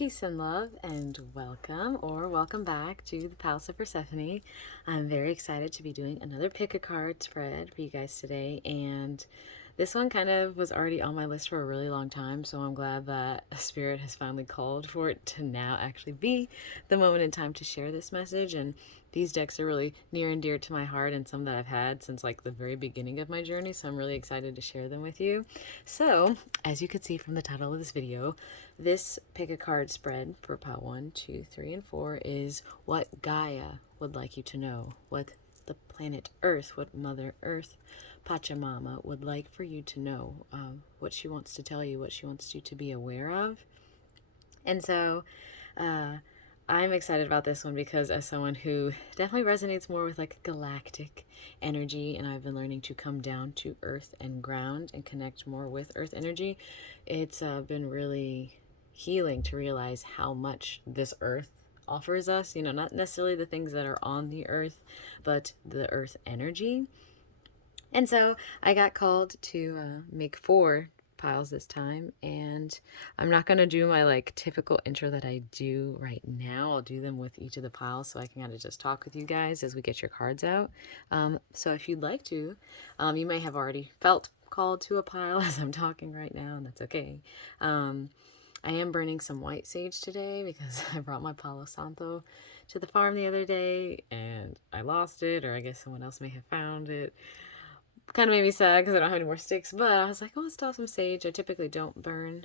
Peace and love, and welcome back to the Palace of Persephone. I'm very excited to be doing another pick a card spread for you guys today, and this one kind of was already on my list for a really long time, so I'm glad that Spirit has finally called for it to now actually be the moment in time to share this message. And these decks are really near and dear to my heart, and some that I've had since like the very beginning of my journey, so I'm really excited to share them with you. So, as you can see from the title of this video, this pick a card spread for pile 1, 2, 3, and 4 is what Gaia would like you to know, what the planet Earth, what Mother Earth, Pachamama, would like for you to know, what she wants to tell you, what she wants you to be aware of. And so I'm excited about this one because, as someone who definitely resonates more with like galactic energy, and I've been learning to come down to earth and ground and connect more with earth energy, it's been really healing to realize how much this earth offers us, you know, not necessarily the things that are on the earth, but the earth energy. And so I got called to make 4 piles this time, and I'm not going to do my like typical intro that I do right now. I'll do them with each of the piles so I can kind of just talk with you guys as we get your cards out. So if you'd like to, you may have already felt called to a pile as I'm talking right now, and that's okay. I am burning some white sage today because I brought my Palo Santo to the farm the other day and I lost it, or I guess someone else may have found it. Kind of made me sad because I don't have any more sticks, but I was like, oh, let's toss some sage. I typically don't burn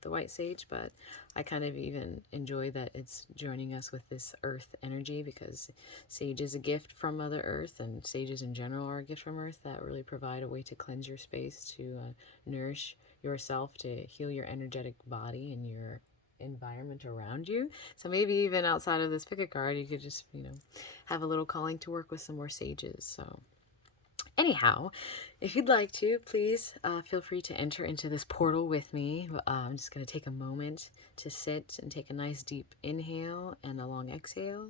the white sage, but I kind of even enjoy that it's joining us with this earth energy, because sage is a gift from Mother Earth, and sages in general are a gift from Earth that really provide a way to cleanse your space, to nourish yourself, to heal your energetic body and your environment around you. So maybe even outside of this pick a card, you could just, you know, have a little calling to work with some more sages. So anyhow, if you'd like to, please feel free to enter into this portal with me. I'm just going to take a moment to sit and take a nice deep inhale and a long exhale.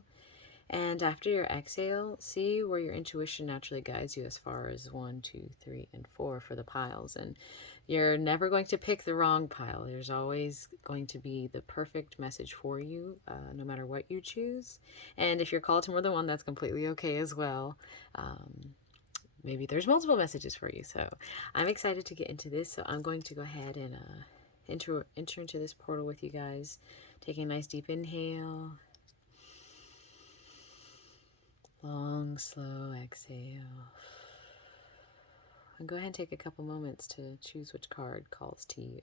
And after your exhale, see where your intuition naturally guides you as far as 1, 2, 3, and 4 for the piles. And you're never going to pick the wrong pile. There's always going to be the perfect message for you, no matter what you choose. And if you're called to more than one, that's completely okay as well. Maybe there's multiple messages for you. So I'm excited to get into this. So I'm going to go ahead and enter into this portal with you guys. Taking a nice deep inhale. Long, slow exhale. And go ahead and take a couple moments to choose which card calls to you.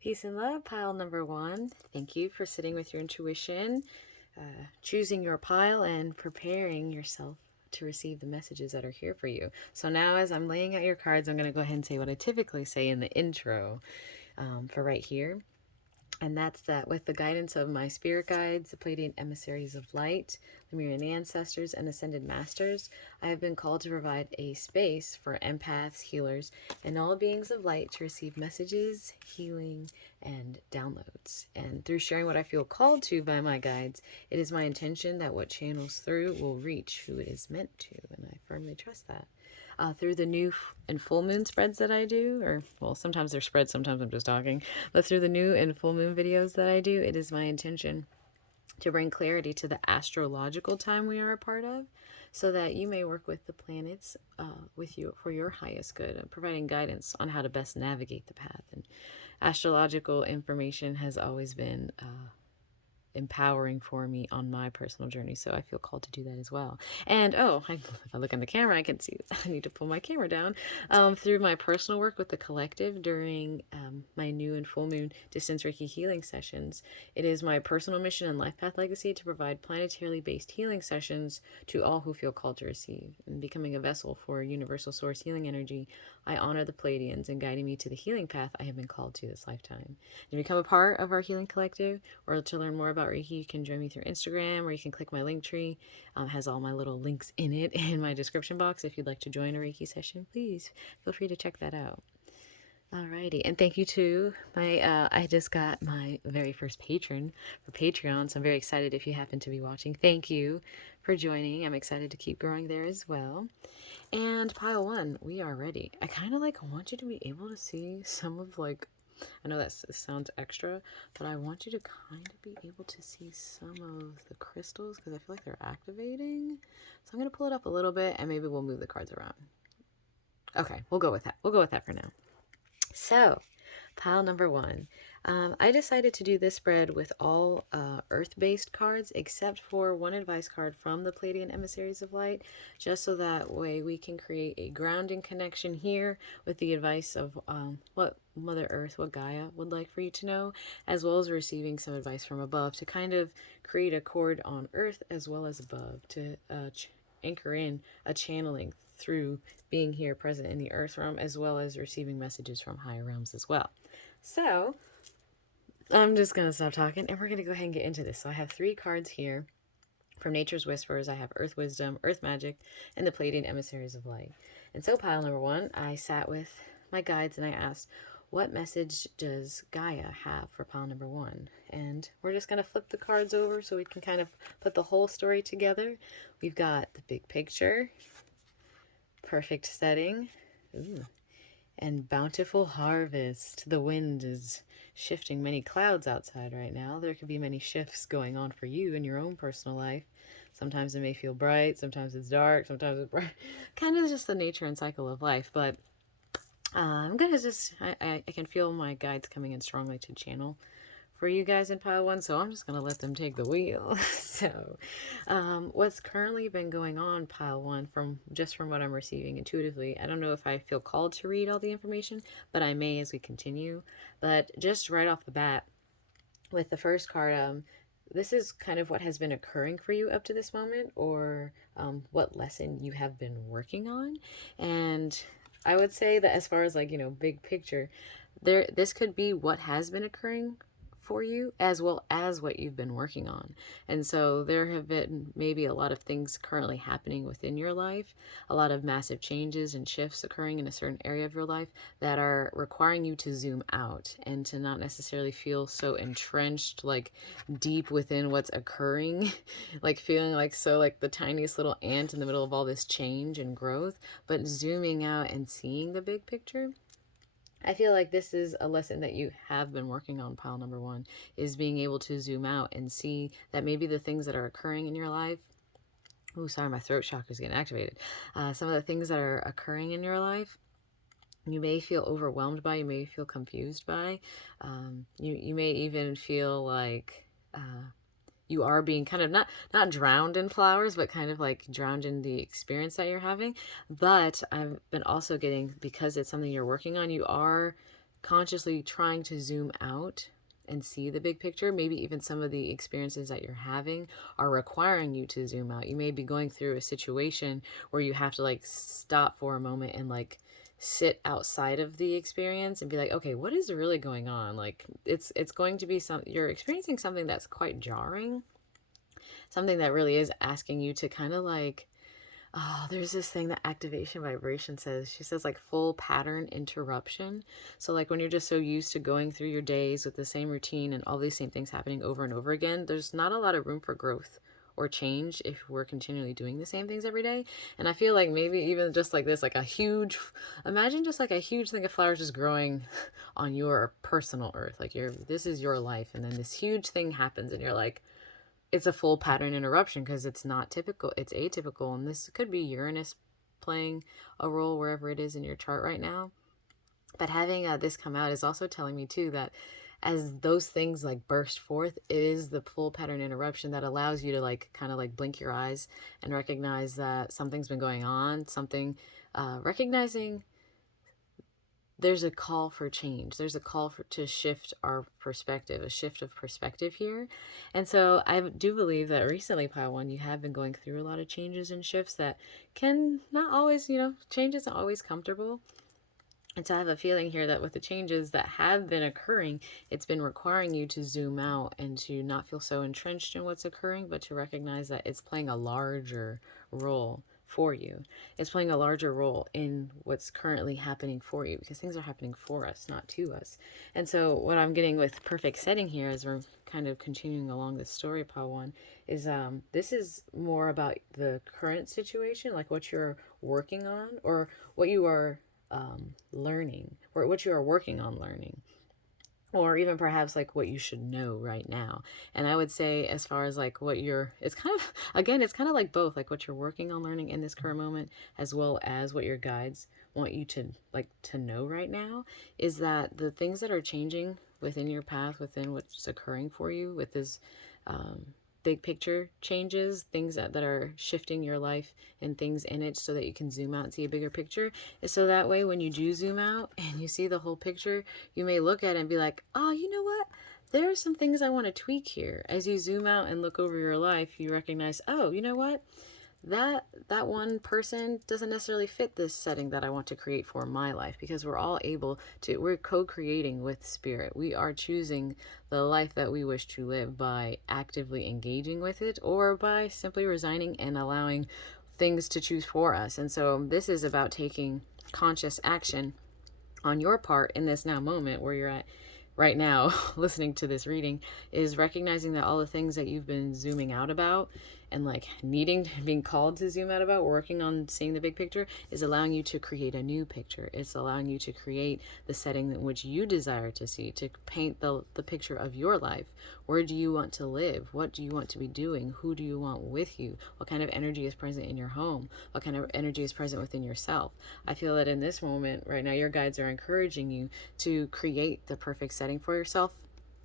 Peace and love, pile number 1. Thank you for sitting with your intuition, choosing your pile, and preparing yourself to receive the messages that are here for you. So now, as I'm laying out your cards, I'm going to go ahead and say what I typically say in the intro for right here. And that's that with the guidance of my spirit guides, the Pleiadian emissaries of light, Lemurian ancestors, and ascended masters, I have been called to provide a space for empaths, healers, and all beings of light to receive messages, healing, and downloads. And through sharing what I feel called to by my guides, it is my intention that what channels through will reach who it is meant to, and I firmly trust that. Through the new and full moon spreads that I do, or, well, sometimes they're spreads, sometimes I'm just talking, but through the new and full moon videos that I do, it is my intention to bring clarity to the astrological time we are a part of, so that you may work with the planets with you for your highest good, providing guidance on how to best navigate the path. And astrological information has always been empowering for me on my personal journey, so I feel called to do that as well. And if I look on the camera, I can see I need to pull my camera down. Through my personal work with the collective during my new and full moon distance Reiki healing sessions, it is my personal mission and life path legacy to provide planetarily based healing sessions to all who feel called to receive. And becoming a vessel for universal source healing energy, I honor the Pleiadians in guiding me to the healing path I have been called to this lifetime. To become a part of our healing collective, or to learn more about Reiki, you can join me through Instagram, or you can click my link tree. Has all my little links in it in my description box. If you'd like to join a Reiki session, please feel free to check that out. Alrighty, and thank you to my, I just got my very first patron for Patreon, so I'm very excited if you happen to be watching. Thank you for joining. I'm excited to keep growing there as well. And pile one, we are ready. I kind of like want you to be able to see some of like, I know that sounds extra, but I want you to kind of be able to see some of the crystals because I feel like they're activating. So I'm going to pull it up a little bit and maybe we'll move the cards around. Okay, we'll go with that. We'll go with that for now. So, pile number one. I decided to do this spread with all earth-based cards except for one advice card from the Pleiadian Emissaries of Light, just so that way we can create a grounding connection here with the advice of what Mother Earth, what Gaia would like for you to know, as well as receiving some advice from above to kind of create a cord on Earth as well as above to anchor in a channeling through being here present in the earth realm as well as receiving messages from higher realms as well. So I'm just going to stop talking and we're going to go ahead and get into this. So I have 3 cards here from Nature's Whispers. I have Earth Wisdom, Earth Magic, and the Pleiadian Emissaries of Light. And so pile number 1, I sat with my guides and I asked, what message does Gaia have for pile number 1? And we're just going to flip the cards over so we can kind of put the whole story together. We've got the big picture, perfect setting, ooh, and bountiful harvest. The wind is shifting many clouds outside right now. There could be many shifts going on for you in your own personal life. Sometimes it may feel bright, sometimes it's dark, sometimes it's bright. Kind of just the nature and cycle of life. But I'm gonna just, I can feel my guides coming in strongly to channel for you guys in pile 1, so I'm just going to let them take the wheel. So what's currently been going on pile 1 from what I'm receiving intuitively, I don't know if I feel called to read all the information, but I may as we continue. But just right off the bat with the first card, this is kind of what has been occurring for you up to this moment, or what lesson you have been working on. And I would say that as far as like, big picture, this could be what has been occurring for you as well as what you've been working on. And so there have been maybe a lot of things currently happening within your life, a lot of massive changes and shifts occurring in a certain area of your life that are requiring you to zoom out and to not necessarily feel so entrenched, like deep within what's occurring, like feeling like so like the tiniest little ant in the middle of all this change and growth, but zooming out and seeing the big picture. I feel like this is a lesson that you have been working on, pile number 1, is being able to zoom out and see that maybe the things that are occurring in your life, oh, sorry, my throat chakra is getting activated. Some of the things that are occurring in your life, you may feel overwhelmed by, you may feel confused by, you may even feel like you are being kind of not drowned in flowers, but kind of like drowned in the experience that you're having. But I've been also getting, because it's something you're working on, you are consciously trying to zoom out and see the big picture. Maybe even some of the experiences that you're having are requiring you to zoom out. You may be going through a situation where you have to like stop for a moment and like sit outside of the experience and be like, okay, what is really going on? Like it's going to be you're experiencing something that's quite jarring, something that really is asking you to kind of like, oh, there's this thing that activation vibration says. She says like full pattern interruption. So like when you're just so used to going through your days with the same routine and all these same things happening over and over again, there's not a lot of room for growth or change if we're continually doing the same things every day. And I feel like maybe even just like this, like imagine just like a huge thing of flowers just growing on your personal earth. Like this is your life. And then this huge thing happens and you're like, it's a full pattern interruption because it's not typical, it's atypical. And this could be Uranus playing a role wherever it is in your chart right now. But having this come out is also telling me too that as those things like burst forth, it is the full pattern interruption that allows you to like kind of like blink your eyes and recognize that something's been going on, recognizing there's a call for change. There's a call to shift our perspective, a shift of perspective here. And so I do believe that recently, pile 1, you have been going through a lot of changes and shifts that can not always, change isn't always comfortable. And so I have a feeling here that with the changes that have been occurring, it's been requiring you to zoom out and to not feel so entrenched in what's occurring, but to recognize that it's playing a larger role for you. It's playing a larger role in what's currently happening for you, because things are happening for us, not to us. And so what I'm getting with perfect setting here, as we're kind of continuing along this story, Pawan, is this is more about the current situation, like what you're working on, or what you are learning, or what you are working on learning, or even perhaps like what you should know right now. And I would say, as far as like what you're, it's kind of, again, it's kind of like both, like what you're working on learning in this current moment, as well as what your guides want you to like to know right now, is that the things that are changing within your path, within what's occurring for you with this um, big picture changes, things that are shifting your life and things in it, so that you can zoom out and see a bigger picture, is so that way when you do zoom out and you see the whole picture, you may look at it and be like, oh, you know what? There are some things I want to tweak here. As you zoom out and look over your life, you recognize, oh, you know what? That one person doesn't necessarily fit this setting that I want to create for my life, because we're all able to, we're co-creating with spirit. We are choosing the life that we wish to live by actively engaging with it, or by simply resigning and allowing things to choose for us. And so this is about taking conscious action on your part in this now moment where you're at right now listening to this reading, is recognizing that all the things that you've been zooming out about and like needing, being called to zoom out about, working on seeing the big picture, is allowing you to create a new picture. It's allowing you to create the setting in which you desire to see, to paint the picture of your life. Where do you want to live? What do you want to be doing? Who do you want with you? What kind of energy is present in your home? What kind of energy is present within yourself? I feel that in this moment right now, your guides are encouraging you to create the perfect setting for yourself,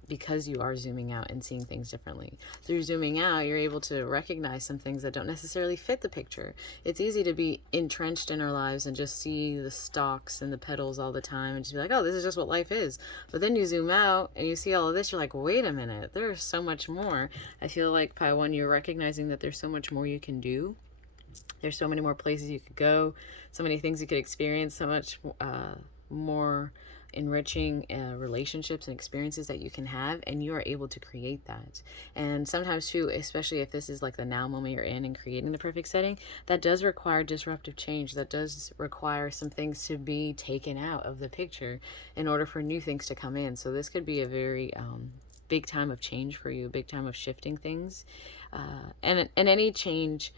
because you are zooming out and seeing things differently. Through zooming out, you're able to recognize some things that don't necessarily fit the picture. It's easy to be entrenched in our lives and just see the stalks and the petals all the time and just be like, oh, this is just what life is. But then you zoom out and you see all of this, you're like, wait a minute, there's so much more. I feel like, Paiwan, you're recognizing that there's so much more you can do. There's so many more places you could go, so many things you could experience, so much more enriching relationships and experiences that you can have, and you are able to create that. And sometimes too, especially if this is like the now moment you're in and creating the perfect setting, that does require disruptive change. That does require some things to be taken out of the picture in order for new things to come in. So this could be a very big time of change for you, a big time of shifting things, and any change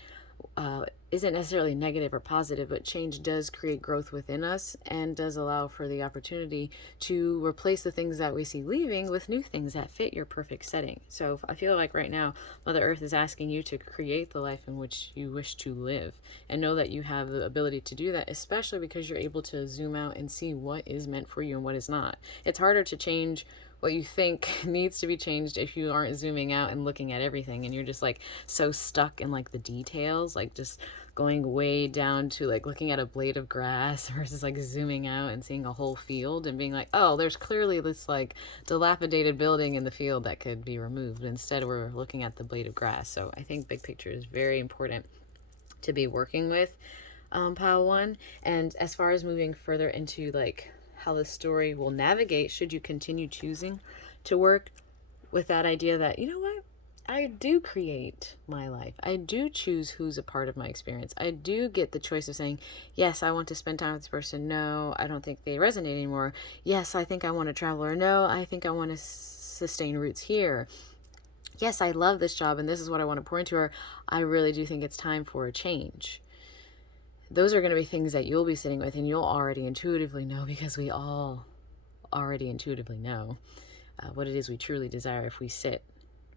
isn't necessarily negative or positive, but change does create growth within us and does allow for the opportunity to replace the things that we see leaving with new things that fit your perfect setting. So I feel like right now, Mother Earth is asking you to create the life in which you wish to live, and know that you have the ability to do that, especially because you're able to zoom out and see what is meant for you and what is not. It's harder to change what you think needs to be changed if you aren't zooming out and looking at everything, and you're just like so stuck in like the details, like just going way down to like looking at a blade of grass versus like zooming out and seeing a whole field and being like, oh, there's clearly this like dilapidated building in the field that could be removed. Instead, we're looking at the blade of grass. So I think big picture is very important to be working with, pile one. And as far as moving further into like how the story will navigate, should you continue choosing to work with that idea that, you know what, I do create my life. I do choose who's a part of my experience. I do get the choice of saying, yes, I want to spend time with this person. No, I don't think they resonate anymore. Yes, I think I want to travel. Or no, I think I want to sustain roots here. Yes, I love this job and this is what I want to pour into her. I really do think it's time for a change. Those are going to be things that you'll be sitting with, and you'll already intuitively know, because we all already intuitively know what it is we truly desire if we sit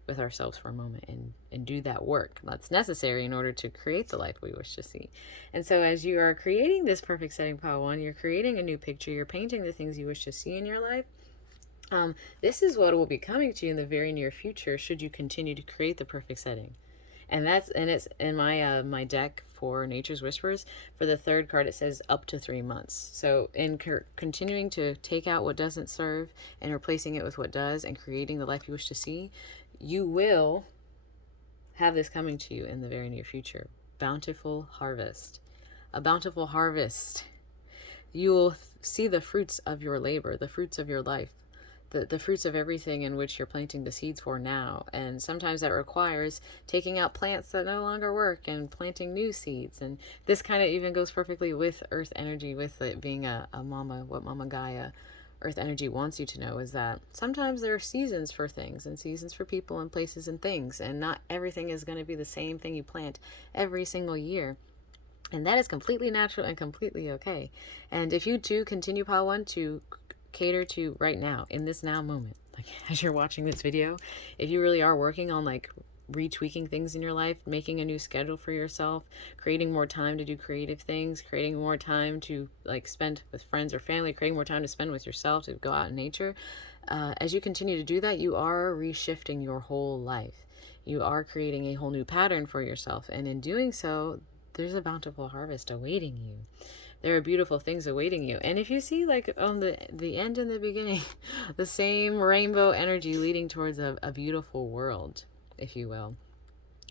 with ourselves for a moment and do that work that's necessary in order to create the life we wish to see. And so as you are creating this perfect setting, pile one, you're creating a new picture, you're painting the things you wish to see in your life. This is what will be coming to you in the very near future, should you continue to create the perfect setting. And it's in my deck for Nature's Whispers. For the third card, it says up to 3 months. So in continuing to take out what doesn't serve and replacing it with what does, and creating the life you wish to see, you will have this coming to you in the very near future. Bountiful harvest. A bountiful harvest. You will see the fruits of your labor, the fruits of your life, the fruits of everything in which you're planting the seeds for now. And sometimes that requires taking out plants that no longer work and planting new seeds. And this kind of even goes perfectly with earth energy, with it being a mama, what Mama Gaia, earth energy, wants you to know is that sometimes there are seasons for things and seasons for people and places and things. And not everything is going to be the same thing you plant every single year. And that is completely natural and completely okay. And if you too continue, Pile One, to cater to right now, in this now moment, like as you're watching this video, if you really are working on like retweaking things in your life, making a new schedule for yourself, creating more time to do creative things, creating more time to like spend with friends or family, creating more time to spend with yourself, to go out in nature, as you continue to do that, you are reshifting your whole life. You are creating a whole new pattern for yourself, and in doing so, there's a bountiful harvest awaiting you. There are beautiful things awaiting you. And if you see like on the end and the beginning, the same rainbow energy leading towards a beautiful world, if you will.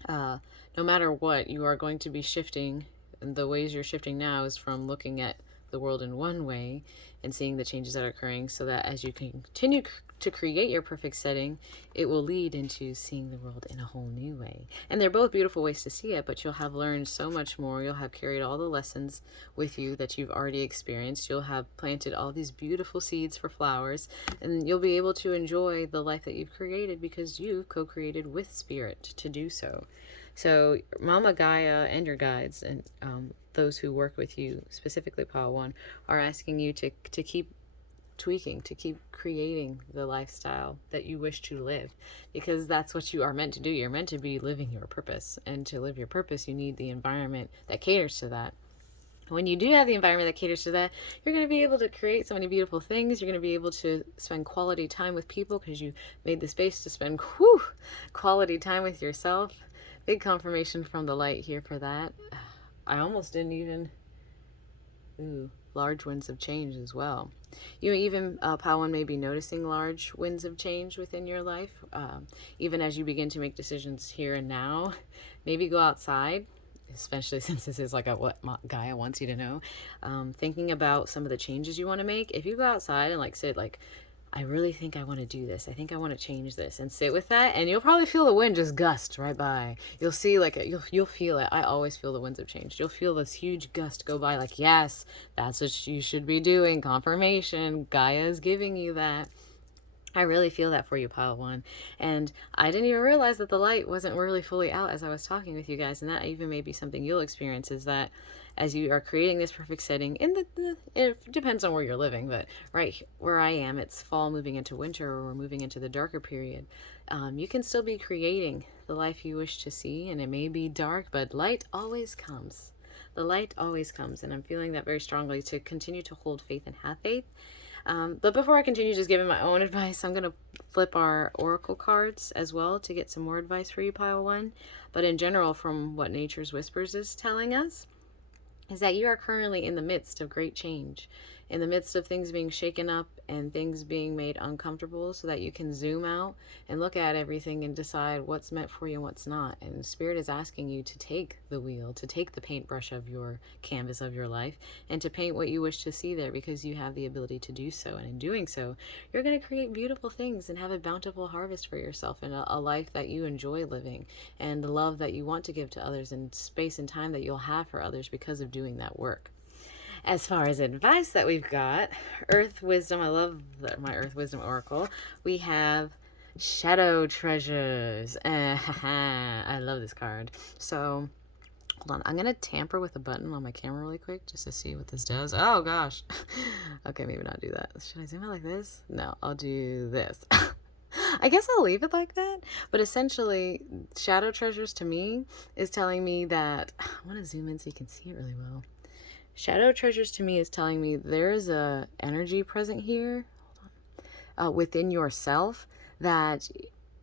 No matter what, you are going to be shifting. And the ways you're shifting now is from looking at the world in one way and seeing the changes that are occurring, so that as you continue to create your perfect setting, it will lead into seeing the world in a whole new way. And they're both beautiful ways to see it, but you'll have learned so much more. You'll have carried all the lessons with you that you've already experienced. You'll have planted all these beautiful seeds for flowers, and you'll be able to enjoy the life that you've created because you've co-created with spirit to do so. So Mama Gaia and your guides and those who work with you, specifically Pile One, are asking you to keep tweaking, to keep creating the lifestyle that you wish to live, because that's what you are meant to do. You're meant to be living your purpose, and to live your purpose, you need the environment that caters to that. When you do have the environment that caters to that, you're going to be able to create so many beautiful things. You're going to be able to spend quality time with people because you made the space to spend quality time with yourself. Big confirmation from the light here for that. I almost didn't even... large winds of change as well. You even, Pile One, may be noticing large winds of change within your life. Even as you begin to make decisions here and now, maybe go outside, especially since this is like what Gaia wants you to know. Thinking about some of the changes you want to make. If you go outside and like sit like, I really think I want to do this. I think I want to change this, and sit with that, and you'll probably feel the wind just gust right by. You'll see like you'll feel it. I always feel the winds of change. You'll feel this huge gust go by, like, yes, that's what you should be doing. Confirmation. Gaia is giving you that. I really feel that for you, Pile One. And I didn't even realize that the light wasn't really fully out as I was talking with you guys. And that even may be something you'll experience, is that as you are creating this perfect setting, it depends on where you're living, but right where I am, it's fall moving into winter, or we're moving into the darker period. You can still be creating the life you wish to see, and it may be dark, but light always comes. The light always comes, and I'm feeling that very strongly, to continue to hold faith and have faith. But before I continue just giving my own advice, I'm going to flip our oracle cards as well to get some more advice for you, Pile One. But in general, from what Nature's Whispers is telling us, is that you are currently in the midst of great change, in the midst of things being shaken up and things being made uncomfortable, so that you can zoom out and look at everything and decide what's meant for you and what's not. And Spirit is asking you to take the wheel, to take the paintbrush of your canvas of your life, and to paint what you wish to see there, because you have the ability to do so. And in doing so, you're going to create beautiful things and have a bountiful harvest for yourself, and a life that you enjoy living, and the love that you want to give to others, and space and time that you'll have for others because of doing that work. As far as advice that we've got, Earth Wisdom, I love my Earth Wisdom Oracle. We have Shadow Treasures. I love this card. So, hold on. I'm going to tamper with the button on my camera really quick just to see what this does. Oh, gosh. Okay, maybe not do that. Should I zoom out like this? No, I'll do this. I guess I'll leave it like that. But essentially, Shadow Treasures to me is telling me that... I want to zoom in so you can see it really well. Shadow Treasures to me is telling me there is a energy present here, within yourself, that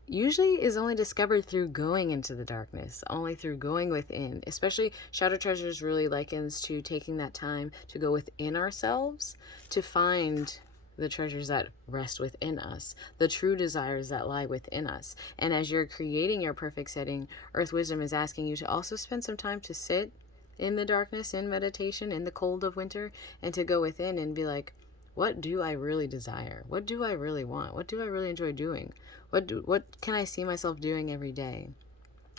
usually is only discovered through going into the darkness, only through going within. Especially Shadow Treasures really likens to taking that time to go within ourselves to find the treasures that rest within us, the true desires that lie within us. And as you're creating your perfect setting, Earth Wisdom is asking you to also spend some time to sit in the darkness, in meditation, in the cold of winter, and to go within and be like, What do I really desire? What do I really want? What do I really enjoy doing? What can I see myself doing every day?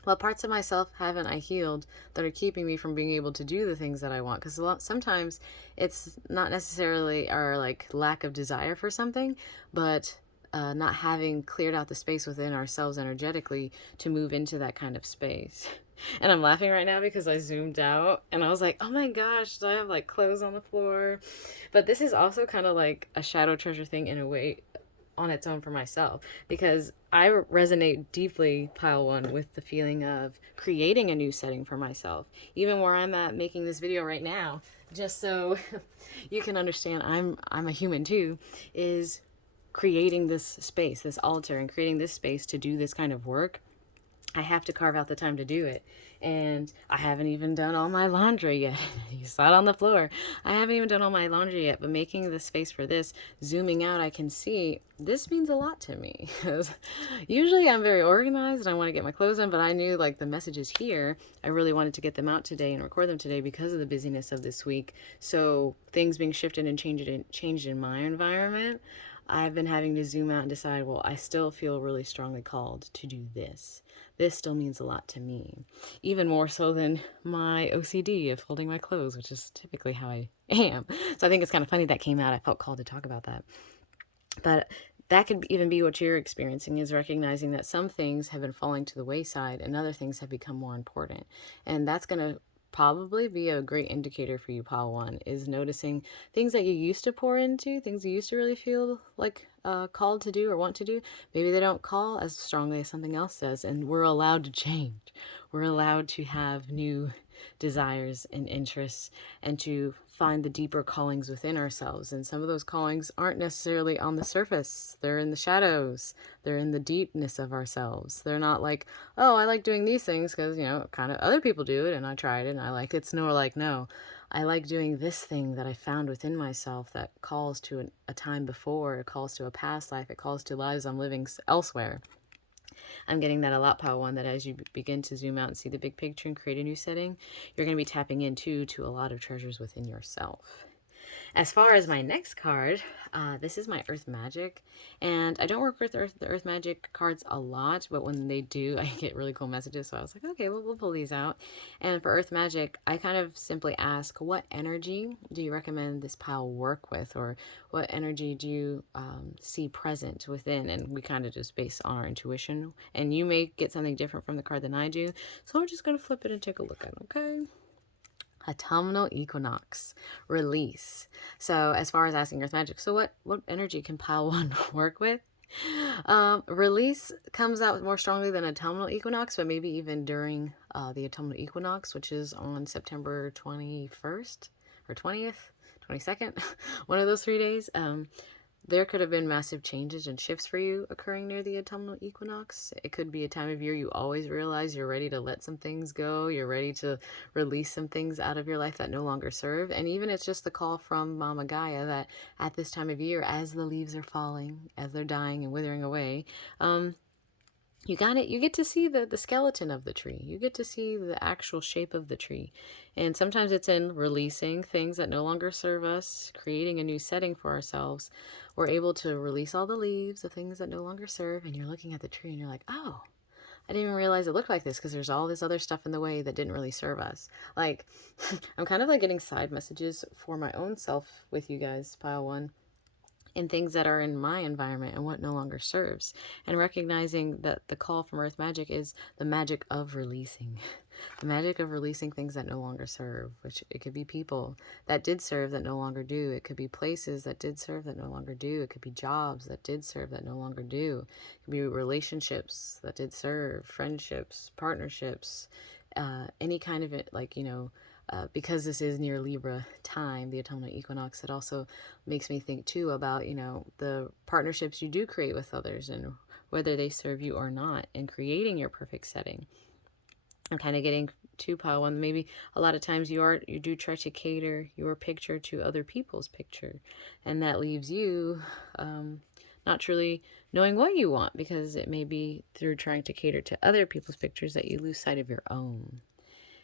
What parts of myself haven't I healed that are keeping me from being able to do the things that I want? Because sometimes it's not necessarily our like lack of desire for something, but not having cleared out the space within ourselves energetically to move into that kind of space. And I'm laughing right now because I zoomed out and I was like, oh my gosh, do I have like clothes on the floor? But this is also kind of like a shadow treasure thing in a way on its own for myself, because I resonate deeply, pile one, with the feeling of creating a new setting for myself. Even where I'm at making this video right now, just so you can understand I'm a human too, is creating this space, this altar, and creating this space to do this kind of work. I have to carve out the time to do it. And I haven't even done all my laundry yet. You saw it on the floor. I haven't even done all my laundry yet, but making the space for this, zooming out, I can see this means a lot to me. Because usually I'm very organized and I want to get my clothes in, but I knew like the messages here, I really wanted to get them out today and record them today because of the busyness of this week. So things being shifted and changed in my environment, I've been having to zoom out and decide, well, I still feel really strongly called to do this. This still means a lot to me, even more so than my OCD of folding my clothes, which is typically how I am. So I think it's kind of funny that came out. I felt called to talk about that. But that could even be what you're experiencing, is recognizing that some things have been falling to the wayside and other things have become more important. And that's going to probably be a great indicator for you, pile one, is noticing things that you used to pour into, things you used to really feel like called to do or want to do. Maybe they don't call as strongly as something else does, and we're allowed to change. We're allowed to have new desires and interests and to find the deeper callings within ourselves. And some of those callings aren't necessarily on the surface. They're in the shadows. They're in the deepness of ourselves. They're not like, oh, I like doing these things because, you know, kind of other people do it and I tried it and I like it. It's more like, no, I like doing this thing that I found within myself that calls to a time before, it calls to a past life, it calls to lives I'm living elsewhere. I'm getting that a lot, pile one, that as you begin to zoom out and see the big picture and create a new setting, you're going to be tapping into to a lot of treasures within yourself. As far as my next card, this is my Earth Magic, and I don't work with the Earth Magic cards a lot, but when they do, I get really cool messages, so I was like, okay, we'll pull these out. And for Earth Magic, I kind of simply ask, what energy do you recommend this pile work with, or what energy do you see present within? And we kind of just base on our intuition, and you may get something different from the card than I do, so I'm just going to flip it and take a look at it, okay? Autumnal equinox, release. So as far as asking Earth Magic, so what energy can pile one work with? Release comes out more strongly than autumnal equinox, but maybe even during the autumnal equinox, which is on September 21st or 20th, 22nd, one of those 3 days. There could have been massive changes and shifts for you occurring near the autumnal equinox. It could be a time of year you always realize you're ready to let some things go. You're ready to release some things out of your life that no longer serve. And even it's just the call from Mama Gaia that at this time of year, as the leaves are falling, as they're dying and withering away, you get to see the skeleton of the tree. You get to see the actual shape of the tree. And sometimes it's in releasing things that no longer serve us, creating a new setting for ourselves. We're able to release all the leaves, the things that no longer serve, and you're looking at the tree and you're like, oh, I didn't even realize it looked like this because there's all this other stuff in the way that didn't really serve us. Like, I'm kind of like getting side messages for my own self with you guys, pile one, in things that are in my environment and what no longer serves, and recognizing that the call from Earth Magic is the magic of releasing. The magic of releasing things that no longer serve, which it could be people that did serve that no longer do. It could be places that did serve that no longer do. It could be jobs that did serve that no longer do. It could be relationships that did serve, friendships, partnerships, any kind of it, like, you know, because this is near Libra time, the autumnal equinox, it also makes me think too about, you know, the partnerships you do create with others and whether they serve you or not, and creating your perfect setting. I'm kind of getting to pile one. Maybe a lot of times you do try to cater your picture to other people's picture, and that leaves you not truly knowing what you want, because it may be through trying to cater to other people's pictures that you lose sight of your own.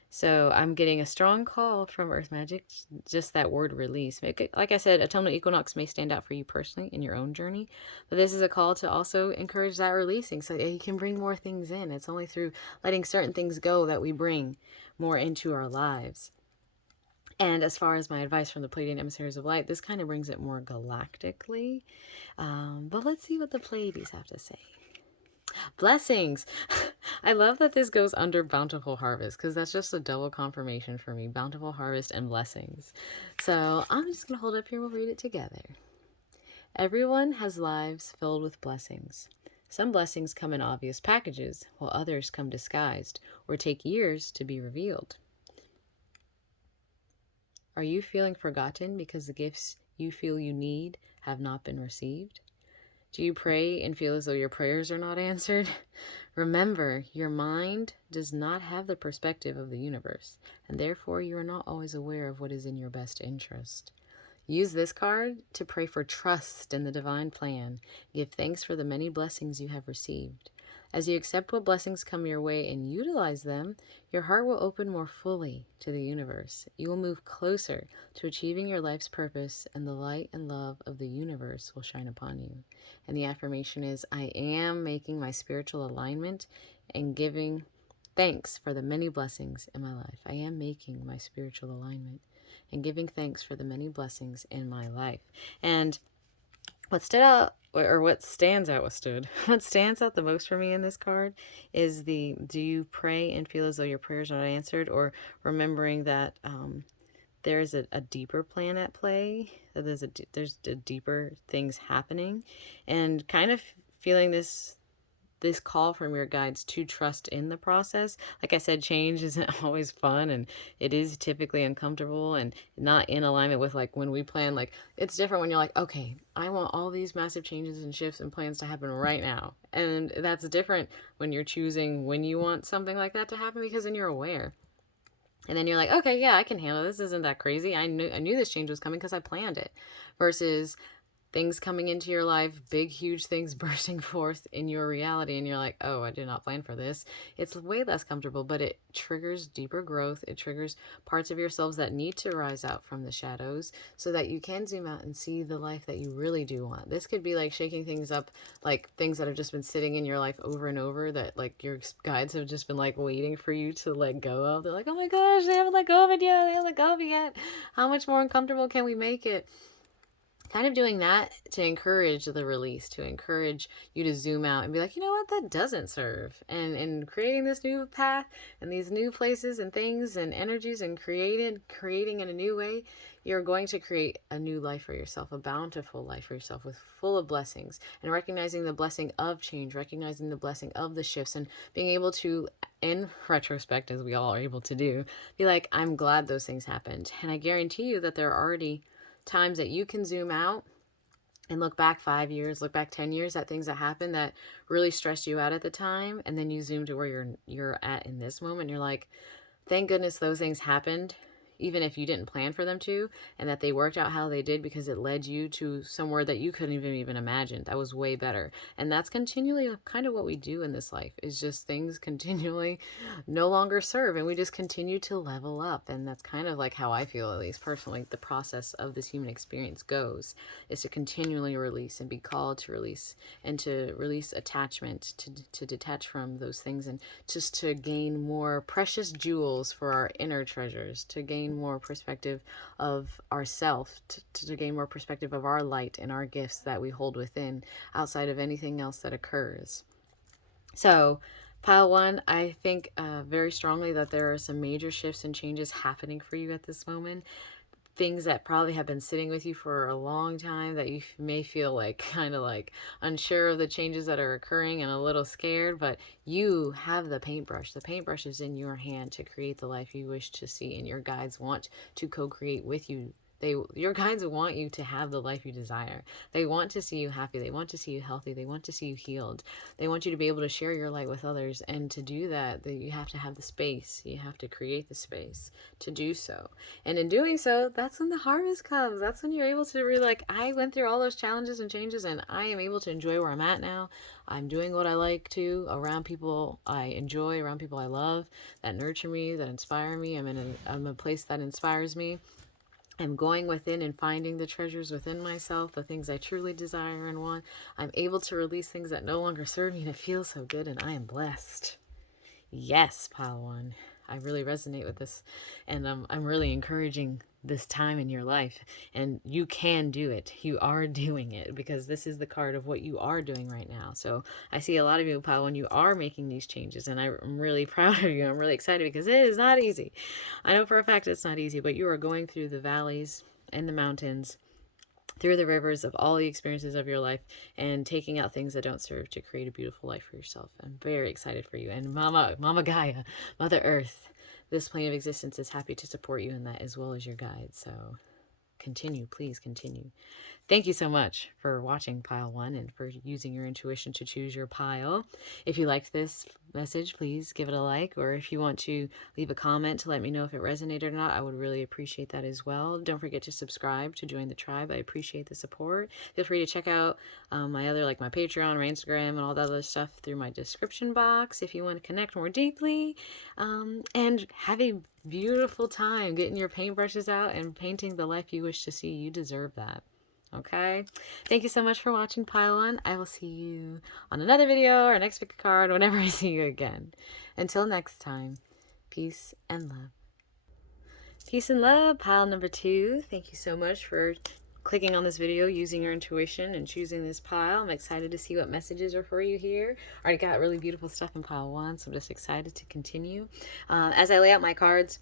So I'm getting a strong call from Earth Magic, just that word release. Like I said, autumnal equinox may stand out for you personally in your own journey, but this is a call to also encourage that releasing so that you can bring more things in. It's only through letting certain things go that we bring more into our lives. And as far as my advice from the Pleiadian emissaries of light, this kind of brings it more galactically. But let's see what the Pleiades have to say. Blessings. I love that this goes under bountiful harvest because that's just a double confirmation for me. Bountiful harvest and blessings. So I'm just going to hold up here. We'll read it together. Everyone has lives filled with blessings. Some blessings come in obvious packages, while others come disguised or take years to be revealed. Are you feeling forgotten because the gifts you feel you need have not been received? Do you pray and feel as though your prayers are not answered? Remember, your mind does not have the perspective of the universe, and therefore you are not always aware of what is in your best interest. Use this card to pray for trust in the divine plan. Give thanks for the many blessings you have received. As you accept what blessings come your way and utilize them, your heart will open more fully to the universe. You will move closer to achieving your life's purpose, and the light and love of the universe will shine upon you. And the affirmation is, I am making my spiritual alignment and giving thanks for the many blessings in my life. I am making my spiritual alignment and giving thanks for the many blessings in my life. And what stood out, or what stands out, what stands out the most for me in this card is the, do you pray and feel as though your prayers are not answered, or remembering that there's a deeper plan at play, that there's a deeper things happening, and kind of feeling this call from your guides to trust in the process. Like I said, change isn't always fun, and it is typically uncomfortable and not in alignment with, like, when we plan. Like, it's different when you're like, okay, I want all these massive changes and shifts and plans to happen right now. And that's different when you're choosing when you want something like that to happen, because then you're aware. And then you're like, okay, yeah, I can handle this. Isn't that crazy? I knew this change was coming because I planned it. Versus things coming into your life, big, huge things bursting forth in your reality, and you're like, oh, I did not plan for this. It's way less comfortable, but it triggers deeper growth. It triggers parts of yourselves that need to rise out from the shadows so that you can zoom out and see the life that you really do want. This could be like shaking things up, like things that have just been sitting in your life over and over that, like, your guides have just been like waiting for you to let go of. They're like, oh my gosh, they haven't let go of it yet. They haven't let go of it yet. How much more uncomfortable can we make it? Kind of doing that to encourage the release, to encourage you to zoom out and be like, you know what, that doesn't serve. And creating this new path and these new places and things and energies and creating in a new way, you're going to create a new life for yourself, a bountiful life for yourself with full of blessings, and recognizing the blessing of change, recognizing the blessing of the shifts, and being able to, in retrospect, as we all are able to do, be like, I'm glad those things happened. And I guarantee you that there are already times that you can zoom out and look back 5 years, look back 10 years at things that happened that really stressed you out at the time, and then you zoom to where you're at in this moment. You're like, thank goodness those things happened, even if you didn't plan for them to, and that they worked out how they did because it led you to somewhere that you couldn't even imagine. That was way better. And that's continually kind of what we do in this life, is just things continually no longer serve, and we just continue to level up. And that's kind of like how I feel, at least personally, the process of this human experience goes, is to continually release and be called to release, and to release attachment, to detach from those things, and just to gain more precious jewels for our inner treasures, to gain more perspective of ourself, to gain more perspective of our light and our gifts that we hold within, outside of anything else that occurs. So pile one, I think very strongly that there are some major shifts and changes happening for you at this moment. Things that probably have been sitting with you for a long time, that you may feel like kind of like unsure of the changes that are occurring and a little scared, but you have the paintbrush. The paintbrush is in your hand to create the life you wish to see, and your guides want to co-create with you Your guides want you to have the life you desire. They want to see you happy. They want to see you healthy. They want to see you healed. They want you to be able to share your light with others. And to do that, you have to have the space. You have to create the space to do so. And in doing so, that's when the harvest comes. That's when you're able to really, like, I went through all those challenges and changes, and I am able to enjoy where I'm at now. I'm doing what I like to around people I enjoy, around people I love, that nurture me, that inspire me. I'm a place that inspires me. I'm going within and finding the treasures within myself, the things I truly desire and want. I'm able to release things that no longer serve me, and it feels so good, and I am blessed. Yes, Pile One. I really resonate with this, and I'm really encouraging this time in your life, and you can do it. You are doing it, because this is the card of what you are doing right now. So I see a lot of you, Pile One, you are making these changes, and I'm really proud of you. I'm really excited, because it is not easy. I know for a fact it's not easy, but you are going through the valleys and the mountains, through the rivers of all the experiences of your life, and taking out things that don't serve to create a beautiful life for yourself. I'm very excited for you. And Mama Gaia, Mother Earth, this plane of existence is happy to support you in that, as well as your guides. So continue, please continue. Thank you so much for watching Pile One and for using your intuition to choose your pile. If you liked this message, please give it a like, or if you want to leave a comment to let me know if it resonated or not, I would really appreciate that as well. Don't forget to subscribe to join the tribe. I appreciate the support. Feel free to check out my other, like my Patreon, my Instagram, and all that other stuff through my description box if you want to connect more deeply. And have a beautiful time getting your paintbrushes out and painting the life you wish to see. You deserve that. Okay, thank you so much for watching Pile One. I will see you on another video or next pick a card whenever I see you again. Until next time, peace and love. Peace and love, pile number 2. Thank you so much for clicking on this video, using your intuition, and choosing this pile. I'm excited to see what messages are for you here. Already got really beautiful stuff in pile 1, so I'm just excited to continue. As I lay out my cards,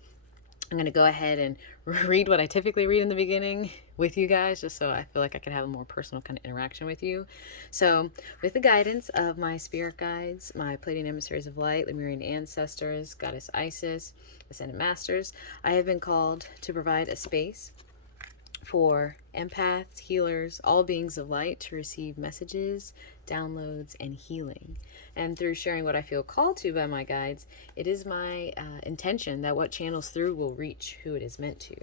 I'm going to go ahead and read what I typically read in the beginning with you guys, just so I feel like I can have a more personal kind of interaction with you. So, with the guidance of my spirit guides, my Pleiadian emissaries of light, Lemurian ancestors, Goddess Isis, Ascended Masters, I have been called to provide a space for empaths, healers, all beings of light to receive messages, downloads, and healing. And through sharing what I feel called to by my guides, it is my intention that what channels through will reach who it is meant to.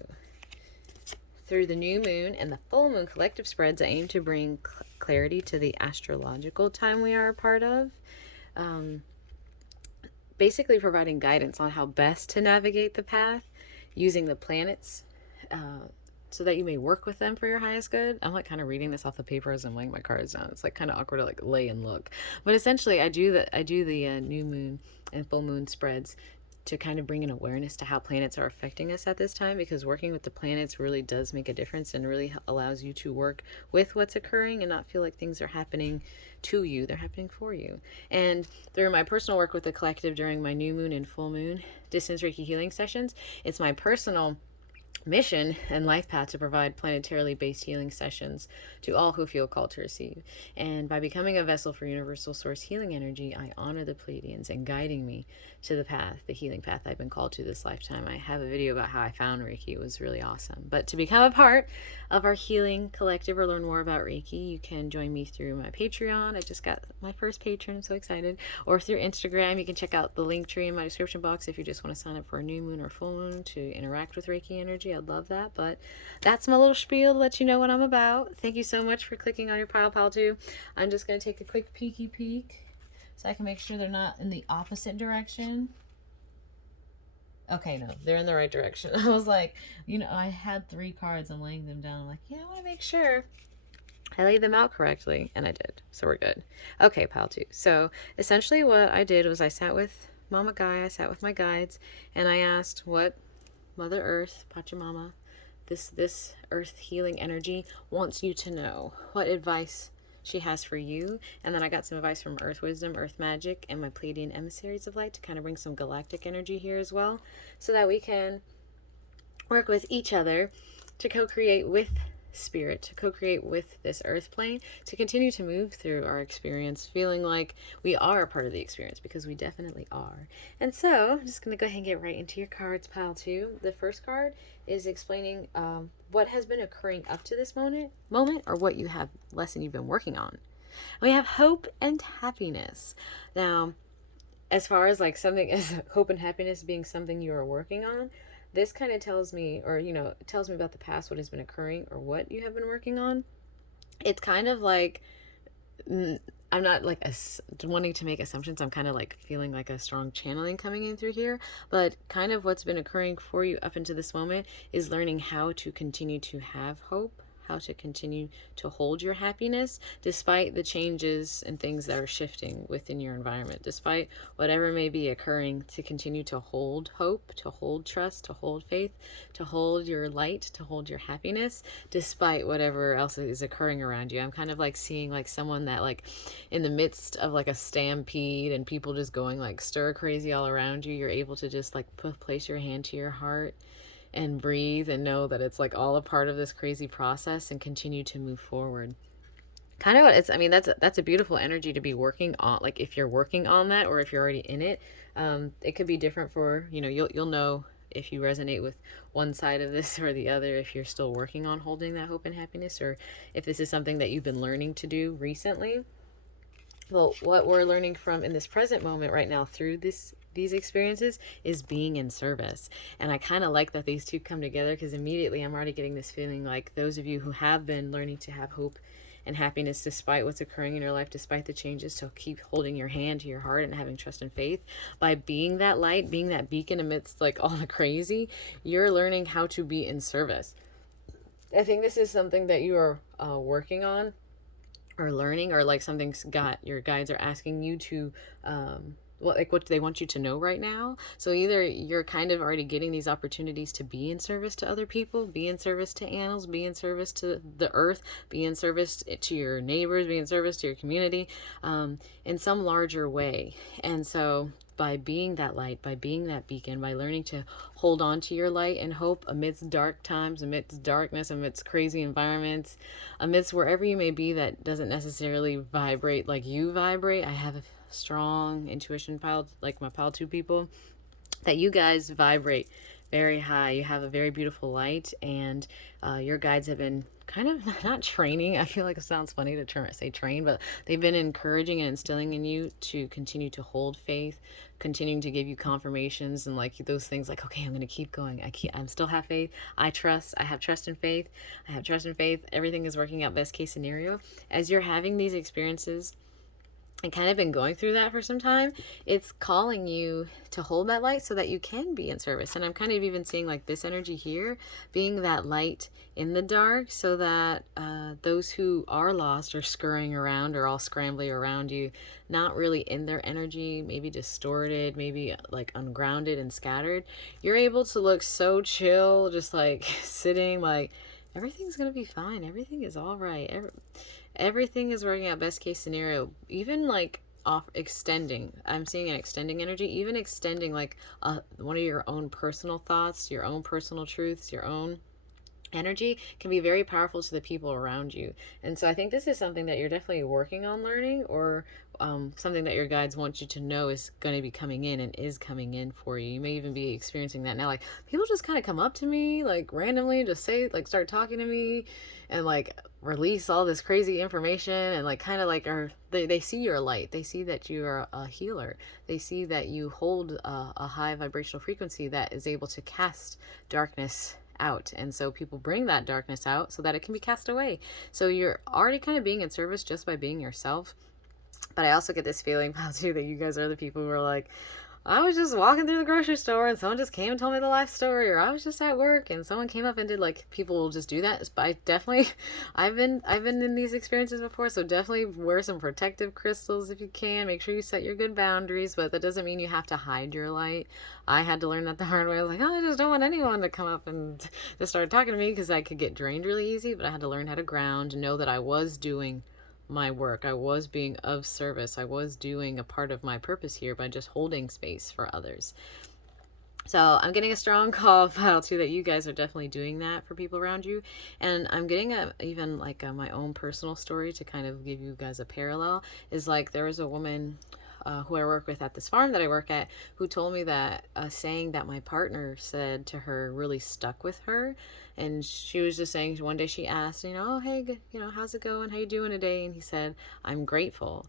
Through the new moon and the full moon collective spreads, I aim to bring clarity to the astrological time we are a part of. Basically providing guidance on how best to navigate the path using the planets, so that you may work with them for your highest good. I'm like kind of reading this off the paper as I'm laying my cards down. It's like kind of awkward to like lay and look. But essentially I do the new moon and full moon spreads to kind of bring an awareness to how planets are affecting us at this time, because working with the planets really does make a difference and really allows you to work with what's occurring and not feel like things are happening to you. They're happening for you. And through my personal work with the collective during my new moon and full moon distance Reiki healing sessions, it's my personal mission and life path to provide planetarily based healing sessions to all who feel called to receive. And by becoming a vessel for universal source healing energy, I honor the Pleiadians in guiding me to the path, the healing path I've been called to this lifetime. I have a video about how I found Reiki. It was really awesome. But to become a part of our healing collective or learn more about Reiki, you can join me through my Patreon. I just got my first patron. I'm so excited. Or through Instagram. You can check out the link tree in my description box if you just want to sign up for a new moon or full moon to interact with Reiki energy. I'd love that. But that's my little spiel to let you know what I'm about. Thank you so much for clicking on your pile 2. I'm just going to take a quick peeky peek so I can make sure they're not in the opposite direction. Okay, no, they're in the right direction. I was like, you know, I had 3 cards. I'm laying them down. I'm like, yeah, I want to make sure I laid them out correctly, and I did. So we're good. Okay, pile 2. So essentially what I did was I sat with Mama Gaia, I sat with my guides, and I asked what Mother Earth, Pachamama, this earth healing energy wants you to know, what advice she has for you. And then I got some advice from Earth Wisdom, Earth Magic, and my Pleiadian emissaries of light to kind of bring some galactic energy here as well, so that we can work with each other to co-create with spirit, to co-create with this earth plane, to continue to move through our experience feeling like we are a part of the experience, because we definitely are. And so I'm just going to go ahead and get right into your cards, pile 2. The first card is explaining what has been occurring up to this moment, or what you have lesson you've been working on. And we have hope and happiness. Now, as far as like something as hope and happiness being something you are working on, this kind of tells me, or it tells me about the past, what has been occurring, or what you have been working on. It's kind of like, I'm not like wanting to make assumptions. I'm kind of like feeling like a strong channeling coming in through here. But kind of what's been occurring for you up until this moment is learning how to continue to have hope, how to continue to hold your happiness despite the changes and things that are shifting within your environment, despite whatever may be occurring, to continue to hold hope, to hold trust, to hold faith, to hold your light, to hold your happiness despite whatever else is occurring around you. I'm kind of like seeing like someone that like in the midst of like a stampede and people just going like stir crazy all around you, you're able to just like place your hand to your heart and breathe and know that it's like all a part of this crazy process and continue to move forward. Kind of what it's, I mean, that's a beautiful energy to be working on. Like if you're working on that, or if you're already in it, it could be different for, you'll know if you resonate with one side of this or the other, if you're still working on holding that hope and happiness, or if this is something that you've been learning to do recently. Well, what we're learning from in this present moment right now through these experiences is being in service. And I kind of like that these two come together, because immediately I'm already getting this feeling like those of you who have been learning to have hope and happiness despite what's occurring in your life, despite the changes, so keep holding your hand to your heart and having trust and faith. By being that light, being that beacon amidst like all the crazy, you're learning how to be in service. I think this is something that you are working on or learning, or like something's got your guides are asking you to what do they want you to know right now. So either you're kind of already getting these opportunities to be in service to other people, be in service to animals, be in service to the earth, be in service to your neighbors, be in service to your community, in some larger way. And so by being that light, by being that beacon, by learning to hold on to your light and hope amidst dark times, amidst darkness, amidst crazy environments, amidst wherever you may be that doesn't necessarily vibrate like you vibrate. I have a strong intuition pile, like my pile 2 people, that you guys vibrate very high. You have a very beautiful light, and your guides have been kind of not training. I feel like it sounds funny to say train, but they've been encouraging and instilling in you to continue to hold faith, continuing to give you confirmations and like those things like, okay, I'm going to keep going. I'm still have faith. I have trust and faith. I have trust and faith. Everything is working out best case scenario. As you're having these experiences and kind of been going through that for some time, it's calling you to hold that light so that you can be in service. And I'm kind of even seeing like this energy here being that light in the dark, so that those who are lost or scurrying around or all scrambly around you, not really in their energy, maybe distorted, maybe like ungrounded and scattered, you're able to look so chill, just like sitting like everything's gonna be fine, everything is all right, everything is working out best case scenario. Even like off extending, I'm seeing an extending energy, even extending like one of your own personal thoughts, your own personal truths, your own energy can be very powerful to the people around you. And so I think this is something that you're definitely working on learning, or something that your guides want you to know is going to be coming in and is coming in for you. You may even be experiencing that now. Like people just kind of come up to me like randomly, just say like start talking to me and like release all this crazy information, and like kind of like they see your light, they see that you are a healer, they see that you hold a high vibrational frequency that is able to cast darkness out. And so people bring that darkness out so that it can be cast away. So you're already kind of being in service just by being yourself. But I also get this feeling too that you guys are the people who are like, I was just walking through the grocery store and someone just came and told me the life story, or I was just at work and someone came up and did, like, people will just do that. But I definitely, I've been in these experiences before, so definitely wear some protective crystals if you can. Make sure you set your good boundaries, but that doesn't mean you have to hide your light. I had to learn that the hard way. I was like, oh, I just don't want anyone to come up and just start talking to me, because I could get drained really easy. But I had to learn how to ground and know that I was doing my work. I was being of service. I was doing a part of my purpose here by just holding space for others. So I'm getting a strong call file too that you guys are definitely doing that for people around you. And I'm getting even like my own personal story to kind of give you guys a parallel. Is like there was a woman who I work with at this farm that I work at, who told me that a saying that my partner said to her really stuck with her. And she was just saying, one day she asked, oh, hey, how's it going? How you doing today? And he said, I'm grateful.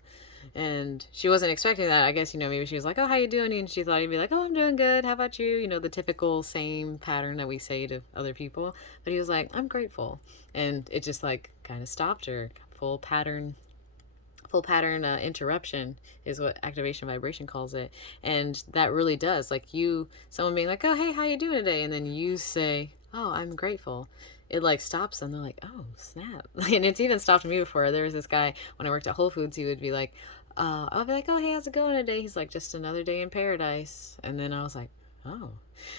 And she wasn't expecting that. I guess, maybe she was like, oh, how you doing? And she thought he'd be like, oh, I'm doing good. How about you? The typical same pattern that we say to other people. But he was like, I'm grateful. And it just like kind of stopped her. Full pattern interruption is what activation vibration calls it. And that really does, like, someone being like, oh, hey, how you doing today? And then you say, oh, I'm grateful. It like stops them. They're like, oh, snap. And it's even stopped me before. There was this guy when I worked at Whole Foods. He would be like, I'll be like, oh, hey, how's it going today? He's like, just another day in paradise. And then I was like, oh.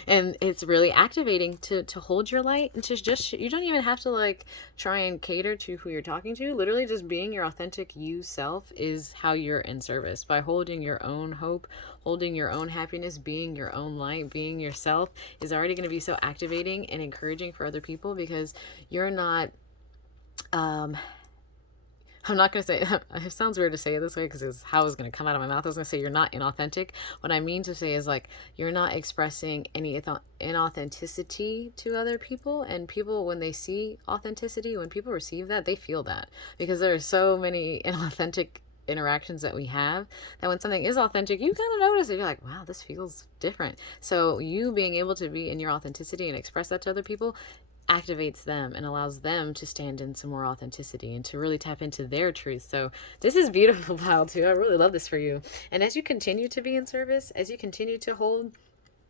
And it's really activating to hold your light, and to just, you don't even have to like try and cater to who you're talking to. Literally just being your authentic you self is how you're in service. By holding your own hope, holding your own happiness, being your own light, being yourself is already going to be so activating and encouraging for other people, because you're not I'm not going to say, it sounds weird to say it this way because it's how it's going to come out of my mouth. I was going to say you're not inauthentic. What I mean to say is like, you're not expressing any inauthenticity to other people. And people, when they see authenticity, when people receive that, they feel that, because there are so many inauthentic interactions that we have, that when something is authentic, you kind of notice it. You're like, wow, this feels different. So you being able to be in your authenticity and express that to other people activates them and allows them to stand in some more authenticity and to really tap into their truth. So this is beautiful, Pile, too. I really love this for you. And as you continue to be in service, as you continue to hold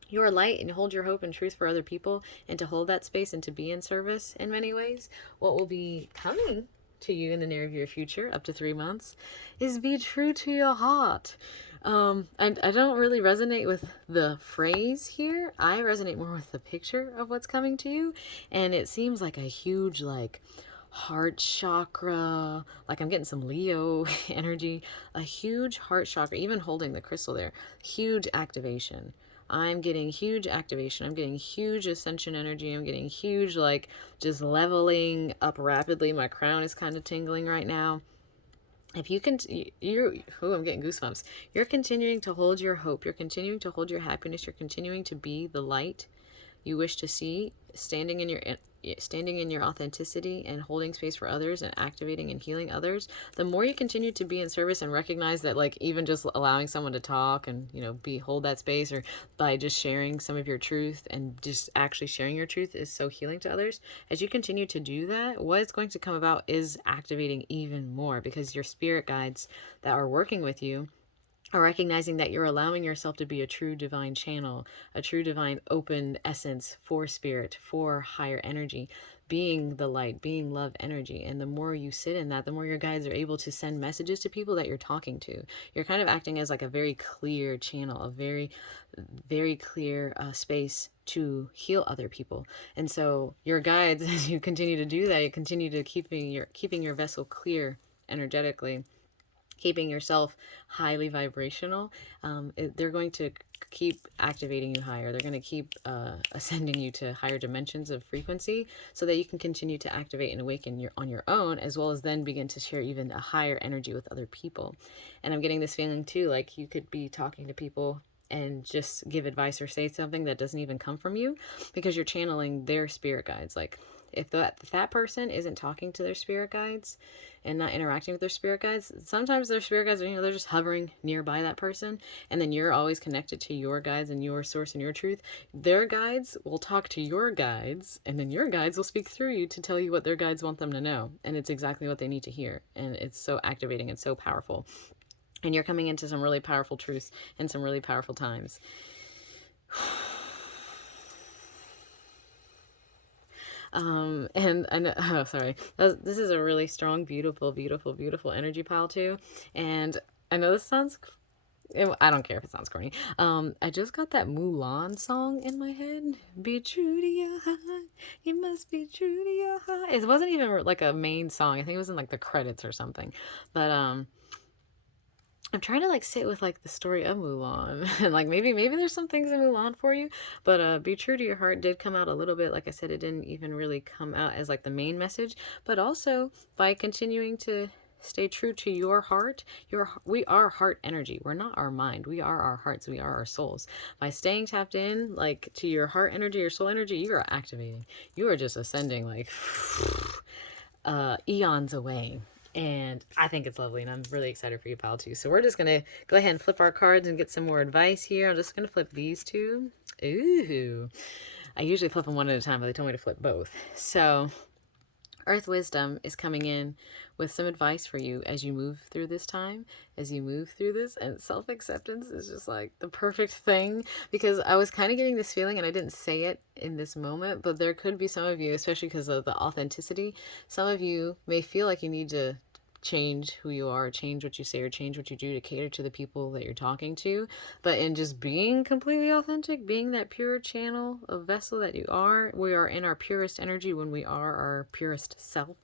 your light and hold your hope and truth for other people, and to hold that space and to be in service in many ways, what will be coming to you in the near future, up to 3 months, is be true to your heart. I don't really resonate with the phrase here. I resonate more with the picture of what's coming to you. And it seems like a huge, like, heart chakra. Like, I'm getting some Leo energy. A huge heart chakra, even holding the crystal there. Huge activation. I'm getting huge activation. I'm getting huge ascension energy. I'm getting huge, like, just leveling up rapidly. My crown is kind of tingling right now. If you can, I'm getting goosebumps. You're continuing to hold your hope. You're continuing to hold your happiness. You're continuing to be the light you wish to see, standing in your authenticity and holding space for others and activating and healing others. The more you continue to be in service and recognize that, like, even just allowing someone to talk and hold that space, or by just sharing some of your truth and just actually sharing your truth, is so healing to others. As you continue to do that, what is going to come about is activating even more, because your spirit guides that are working with you are recognizing that you're allowing yourself to be a true divine channel, a true divine open essence for spirit, for higher energy, being the light, being love energy. And the more you sit in that, the more your guides are able to send messages to people that you're talking to. You're kind of acting as like a very clear channel, a very, very clear space to heal other people. And so your guides, as you continue to do that, you continue to keeping your vessel clear energetically, keeping yourself highly vibrational. They're going to keep activating you higher. They're going to keep ascending you to higher dimensions of frequency, so that you can continue to activate and awaken on your own, as well as then begin to share even a higher energy with other people. And I'm getting this feeling too, like you could be talking to people and just give advice or say something that doesn't even come from you, because you're channeling their spirit guides. Like, if that person isn't talking to their spirit guides and not interacting with their spirit guides, sometimes their spirit guides are, they're just hovering nearby that person, and then you're always connected to your guides and your source and your truth. Their guides will talk to your guides, and then your guides will speak through you to tell you what their guides want them to know, and it's exactly what they need to hear. And it's so activating and so powerful. And you're coming into some really powerful truths and some really powerful times. And I know, oh, sorry. This is a really strong, beautiful, beautiful, beautiful energy pile too. And I know this sounds, I don't care if it sounds corny. I just got that Mulan song in my head. Be true to your heart. You must be true to your heart. It wasn't even like a main song. I think it was in like the credits or something. But, I'm trying to like sit with like the story of Mulan and like maybe there's some things in Mulan for you, but be true to your heart did come out a little bit. Like I said, it didn't even really come out as like the main message, but also by continuing to stay true to your heart. We are heart energy. We're not our mind. We are our hearts. We are our souls. By staying tapped in like to your heart energy, your soul energy, you are activating. You are just ascending like eons away. And I think it's lovely, and I'm really excited for you, pal, too. So we're just going to go ahead and flip our cards and get some more advice here. I'm just going to flip these two. Ooh. I usually flip them one at a time, but they told me to flip both. So Earth Wisdom is coming in with some advice for you as you move through this time, as you move through this, and self-acceptance is just like the perfect thing, because I was kind of getting this feeling, and I didn't say it in this moment, but there could be some of you, especially because of the authenticity, some of you may feel like you need to change who you are, change what you say, or change what you do to cater to the people that you're talking to. But in just being completely authentic, being that pure channel of vessel that you are, we are in our purest energy when we are our purest self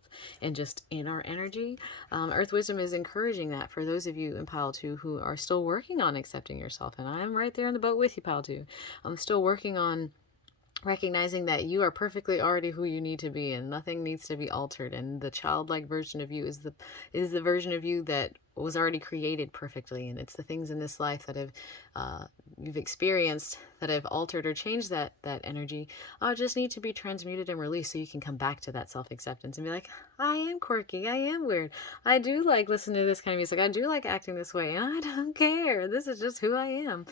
and just in our energy. Earth Wisdom is encouraging that for those of you in Pile 2 who are still working on accepting yourself. And I'm right there in the boat with you, Pile 2. I'm still working on recognizing that you are perfectly already who you need to be, and nothing needs to be altered, and the childlike version of you is the version of you that was already created perfectly. And it's the things in this life that have you've experienced that have altered or changed that energy just need to be transmuted and released, so you can come back to that self-acceptance and be like, I am quirky, I am weird, I do like listening to this kind of music, I do like acting this way, and I don't care, this is just who I am.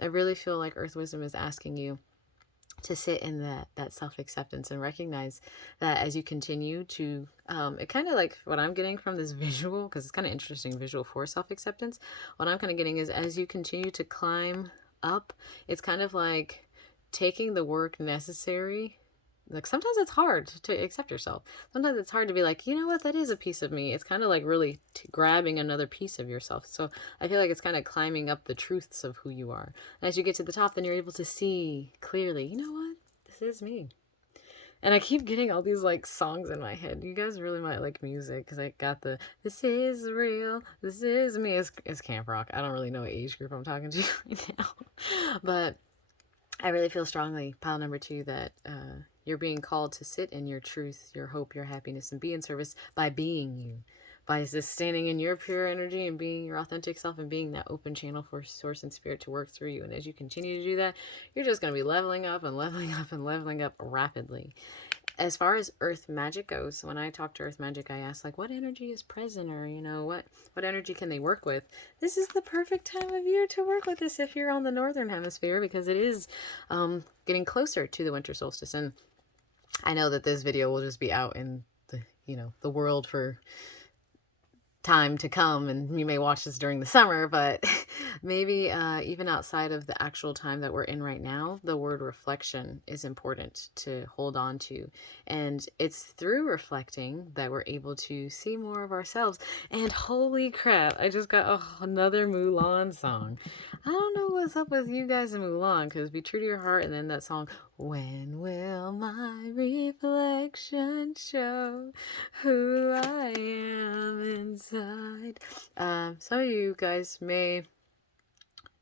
I really feel like Earth Wisdom is asking you to sit in that self-acceptance and recognize that as you continue to it kind of like what I'm getting from this visual, because it's kind of interesting visual for self-acceptance, what I'm kind of getting is as you continue to climb up, it's kind of like taking the work necessary. Like sometimes it's hard to accept yourself. Sometimes it's hard to be like, you know what, that is a piece of me. It's kind of like really grabbing another piece of yourself. So I feel like it's kind of climbing up the truths of who you are. And as you get to the top, then you're able to see clearly, you know what, this is me. And I keep getting all these like songs in my head. You guys really might like music, because I got the "This is real, this is me." It's camp rock. I don't really know what age group I'm talking to right now, but I really feel strongly, pile number 2, that you're being called to sit in your truth, your hope, your happiness, and be in service by being you. By just standing in your pure energy and being your authentic self and being that open channel for source and spirit to work through you. And as you continue to do that, you're just going to be leveling up and leveling up and leveling up rapidly. As far as earth magic goes, when I talk to earth magic, I ask like, what energy is present, or what energy can they work with? This is the perfect time of year to work with this if you're on the northern hemisphere, because it is getting closer to the winter solstice. And I know that this video will just be out in the world for time to come, and you may watch this during the summer, but maybe even outside of the actual time that we're in right now, the word reflection is important to hold on to. And it's through reflecting that we're able to see more of ourselves. And holy crap, I just got another Mulan song. I don't know what's up with you guys in Mulan, because be true to your heart, and then that song, when will my reflection show who I am inside? Some of you guys may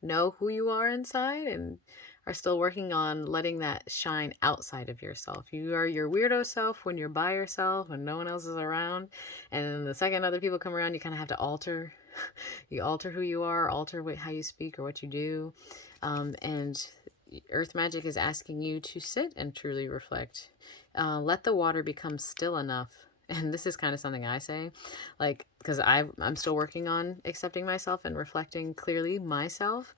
know who you are inside and are still working on letting that shine outside of yourself. You are your weirdo self when you're by yourself, when no one else is around. And then the second other people come around, you kind of have to alter. You alter who you are, alter how you speak or what you do. And Earth Magic is asking you to sit and truly reflect. Let the water become still enough. And this is kind of something I say, like, because I'm still working on accepting myself and reflecting clearly myself.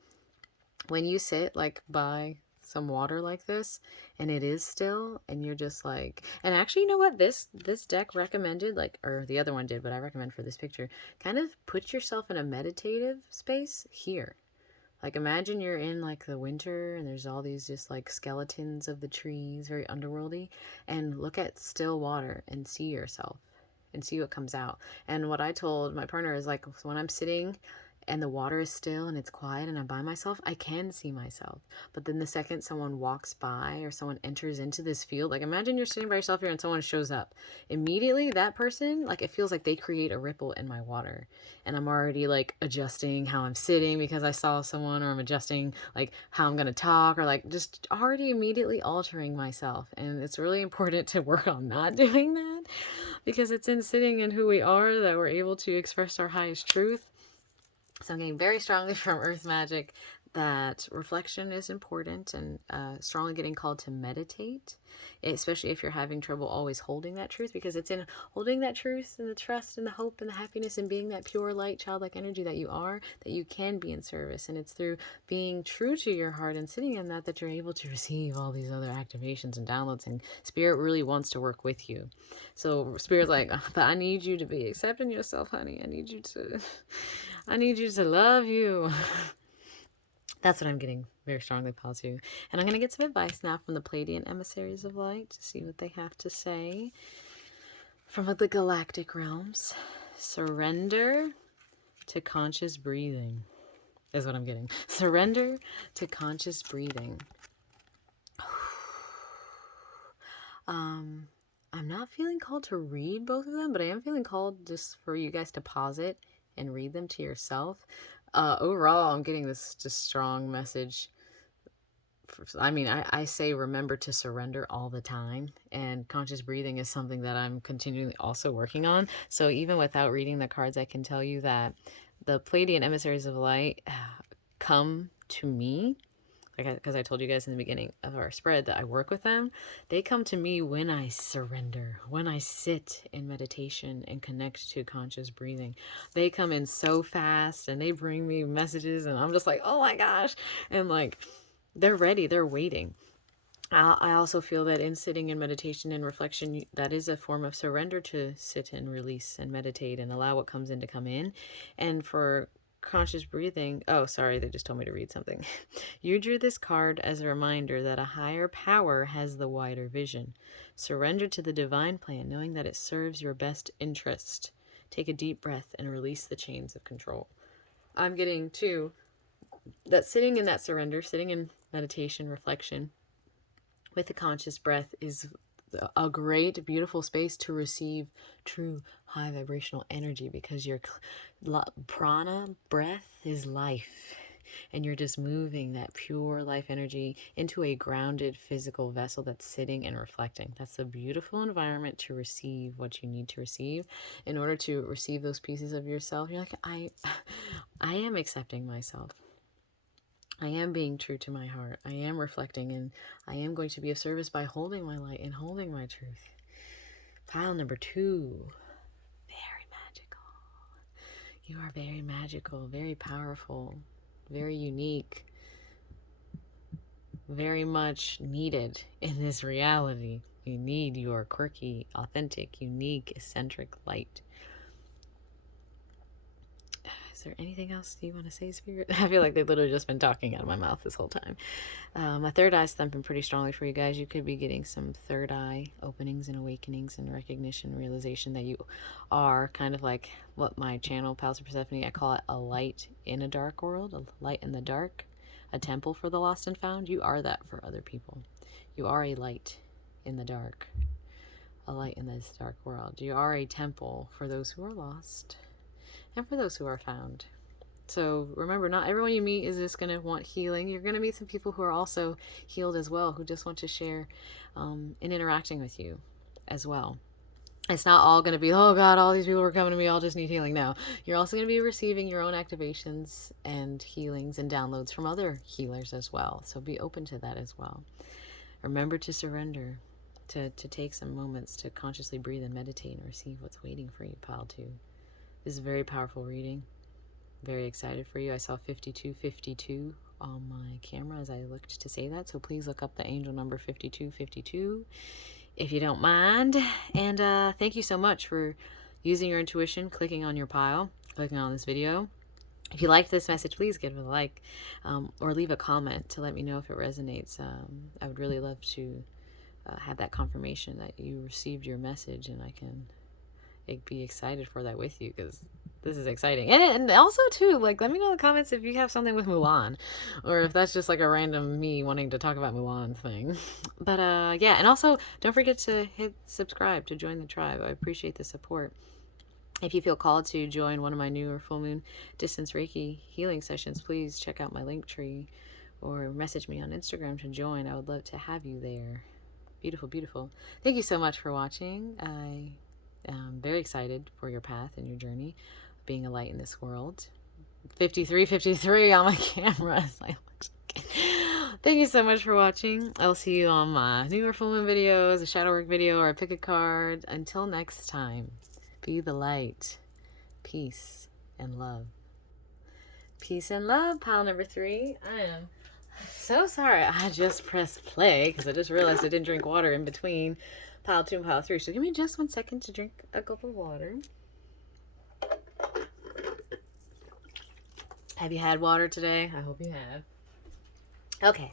When you sit like by some water like this and it is still, and you're just like, and actually, you know what, this deck recommended, like, or the other one did, but I recommend for this picture, kind of put yourself in a meditative space here. Like, imagine you're in like the winter and there's all these just like skeletons of the trees, very underworldy, and look at still water and see yourself and see what comes out. And what I told my partner is like, when I'm sitting and the water is still and it's quiet and I'm by myself, I can see myself. But then the second someone walks by or someone enters into this field, like imagine you're sitting by yourself here and someone shows up. Immediately that person, like it feels like they create a ripple in my water. And I'm already like adjusting how I'm sitting because I saw someone, or I'm adjusting like how I'm going to talk, or like just already immediately altering myself. And it's really important to work on not doing that, because it's in sitting in who we are that we're able to express our highest truth. So I'm getting very strongly from Earth Magic that reflection is important, and strongly getting called to meditate, especially if you're having trouble always holding that truth, because it's in holding that truth and the trust and the hope and the happiness and being that pure light childlike energy that you are, that you can be in service. And it's through being true to your heart and sitting in that that you're able to receive all these other activations and downloads, and Spirit really wants to work with you. So Spirit's like, but I need you to be accepting yourself, honey. I need you to love you. That's what I'm getting very strongly, Paul, too. And I'm going to get some advice now from the Pleiadian emissaries of light to see what they have to say from the galactic realms. Surrender to conscious breathing is what I'm getting. Surrender to conscious breathing. I'm not feeling called to read both of them, but I am feeling called just for you guys to pause it and read them to yourself. Overall, I'm getting this just strong message. I say remember to surrender all the time, and conscious breathing is something that I'm continually also working on. So even without reading the cards, I can tell you that the Pleiadian emissaries of light come to me, because I told you guys in the beginning of our spread that I work with them. They come to me when I surrender, when I sit in meditation and connect to conscious breathing. They come in so fast and they bring me messages, and I'm just like, oh my gosh. And like, they're ready, they're waiting. I also feel that in sitting in meditation and reflection, that is a form of surrender, to sit and release and meditate and allow what comes in to come in. And for conscious breathing, oh, sorry, they just told me to read something. You drew this card as a reminder that a higher power has the wider vision. Surrender to the divine plan, knowing that it serves your best interest. Take a deep breath and release the chains of control. I'm getting, too, that sitting in that surrender, sitting in meditation, reflection, with the conscious breath is a great, beautiful space to receive true high vibrational energy, because your prana, breath, is life. And you're just moving that pure life energy into a grounded physical vessel that's sitting and reflecting. That's a beautiful environment to receive what you need to receive. In order to receive those pieces of yourself, you're like, I am accepting myself. I am being true to my heart. I am reflecting, and I am going to be of service by holding my light and holding my truth. Pile number 2. Very magical. You are very magical, very powerful, very unique, very much needed in this reality. You need your quirky, authentic, unique, eccentric light. Is there anything else you want to say, Spirit? I feel like they've literally just been talking out of my mouth this whole time. My third eye's thumping pretty strongly for you guys. You could be getting some third eye openings and awakenings and recognition, realization that you are kind of like what my channel, Pals of Persephone, I call it a light in a dark world, a light in the dark, a temple for the lost and found. You are that for other people. You are a light in the dark, a light in this dark world. You are a temple for those who are lost and for those who are found. So remember, not everyone you meet is just going to want healing. You're going to meet some people who are also healed as well, who just want to share in interacting with you as well. It's not all going to be, oh God, all these people are coming to me, I'll just need healing. No, you're also going to be receiving your own activations and healings and downloads from other healers as well. So be open to that as well. Remember to surrender, to take some moments to consciously breathe and meditate and receive what's waiting for you, Pile 2. This is a very powerful reading. Very excited for you. I saw 5252 on my camera as I looked to say that. So please look up the angel number 5252 if you don't mind. And thank you so much for using your intuition, clicking on your pile, clicking on this video. If you liked this message, please give it a like or leave a comment to let me know if it resonates. I would really love to have that confirmation that you received your message, and I can be excited for that with you, because this is exciting. And also too, like, let me know in the comments if you have something with Mulan, or if that's just like a random me wanting to talk about Mulan thing. But yeah, and also don't forget to hit subscribe to join the tribe. I appreciate the support. If you feel called to join one of my newer full moon distance Reiki healing sessions, please check out my link tree or message me on Instagram to join. I would love to have you there. Beautiful, beautiful. Thank you so much for watching. I am very excited for your path and your journey, being a light in this world. 53 on my camera. Thank you so much for watching. I'll see you on my newer full moon videos, a shadow work video, or a pick a card. Until next time, be the light. Peace and love. Peace and love, pile number 3. I am so sorry I just pressed play because I just realized I didn't drink water in between pile 2 and pile 3. So give me just 1 second to drink a gulp of water. Have you had water today? I hope you have. Okay,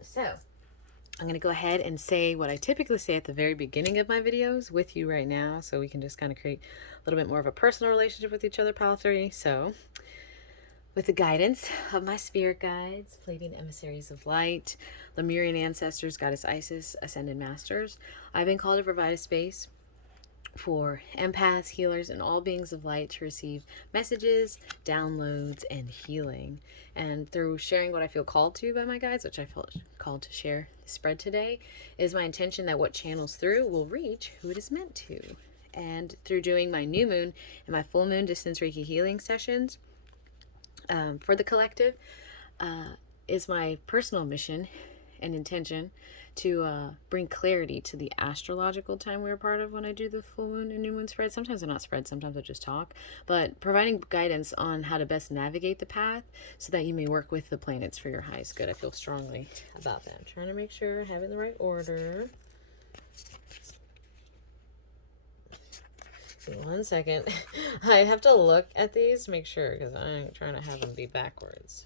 so I'm going to go ahead and say what I typically say at the very beginning of my videos with you right now, so we can just kind of create a little bit more of a personal relationship with each other, pile 3. So, with the guidance of my spirit guides, Pleiadian emissaries of light, Lemurian ancestors, Goddess Isis, Ascended Masters, I've been called to provide a space for empaths, healers, and all beings of light to receive messages, downloads, and healing. And through sharing what I feel called to by my guides, which I felt called to share spread today, is my intention that what channels through will reach who it is meant to. And through doing my new moon and my full moon distance Reiki healing sessions for the collective, is my personal mission and intention to bring clarity to the astrological time we're a part of when I do the full moon and new moon spread. Sometimes they're not spread, sometimes I just talk, but providing guidance on how to best navigate the path so that you may work with the planets for your highest good. I feel strongly about that. I'm trying to make sure I have it in the right order. Give me 1 second. I have to look at these to make sure because I'm trying to have them be backwards.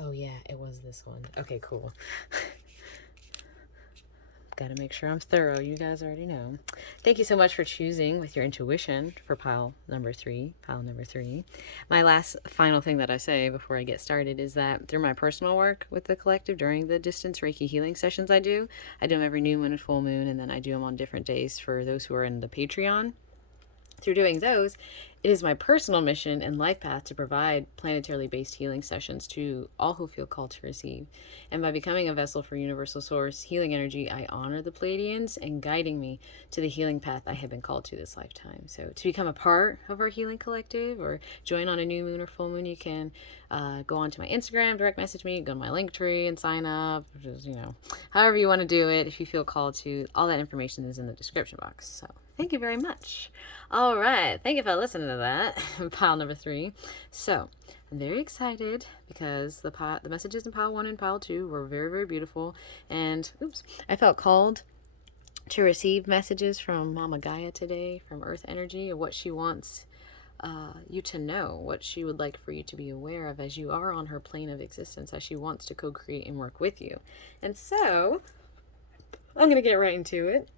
Oh yeah, it was this one. Okay, cool. Gotta make sure I'm thorough. You guys already know. Thank you so much for choosing with your intuition for pile number 3. My last final thing that I say before I get started is that through my personal work with the collective during the distance Reiki healing sessions I do them every new moon and full moon, and then I do them on different days for those who are in the Patreon. Through doing those, it is my personal mission and life path to provide planetarily based healing sessions to all who feel called to receive. And by becoming a vessel for Universal Source healing energy, I honor the Pleiadians and guiding me to the healing path I have been called to this lifetime. So to become a part of our healing collective or join on a new moon or full moon, you can go onto my Instagram, direct message me, go to my link tree and sign up, just, however you want to do it. If you feel called to, all that information is in the description box. So thank you very much. All right. Thank you for listening to that. Pile number 3. So I'm very excited because the messages in pile 1 and pile 2 were very, very beautiful. And I felt called to receive messages from Mama Gaia today, from Earth Energy, of what she wants you to know, what she would like for you to be aware of as you are on her plane of existence, as she wants to co-create and work with you. And so I'm going to get right into it.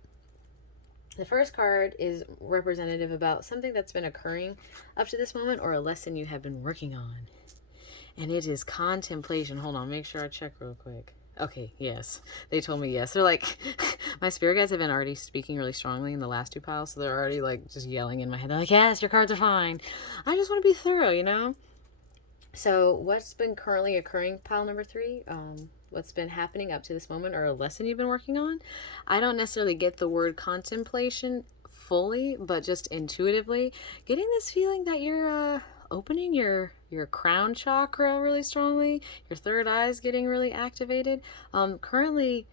The first card is representative about something that's been occurring up to this moment or a lesson you have been working on. And it is contemplation. Hold on, make sure I check real quick. Okay, yes. They told me yes. They're like, my spirit guides have been already speaking really strongly in the last 2 piles, so they're already like just yelling in my head. They're like, yes, your cards are fine. I just want to be thorough, So what's been currently occurring, pile number 3? What's been happening up to this moment or a lesson you've been working on? I don't necessarily get the word contemplation fully, but just intuitively getting this feeling that you're opening your crown chakra really strongly, your third eye is getting really activated. Currently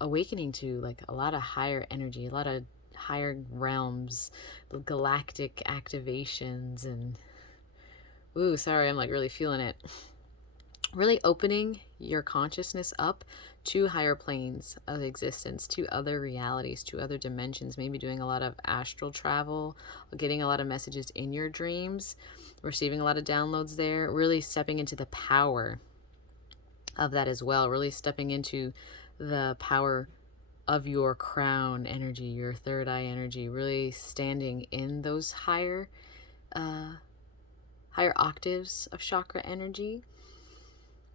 awakening to like a lot of higher energy, a lot of higher realms, galactic activations, and sorry, I'm like really feeling it. Really opening your consciousness up to higher planes of existence, to other realities, to other dimensions, maybe doing a lot of astral travel, getting a lot of messages in your dreams, receiving a lot of downloads there, really stepping into the power of that as well, really stepping into the power of your crown energy, your third eye energy, really standing in those higher octaves of chakra energy.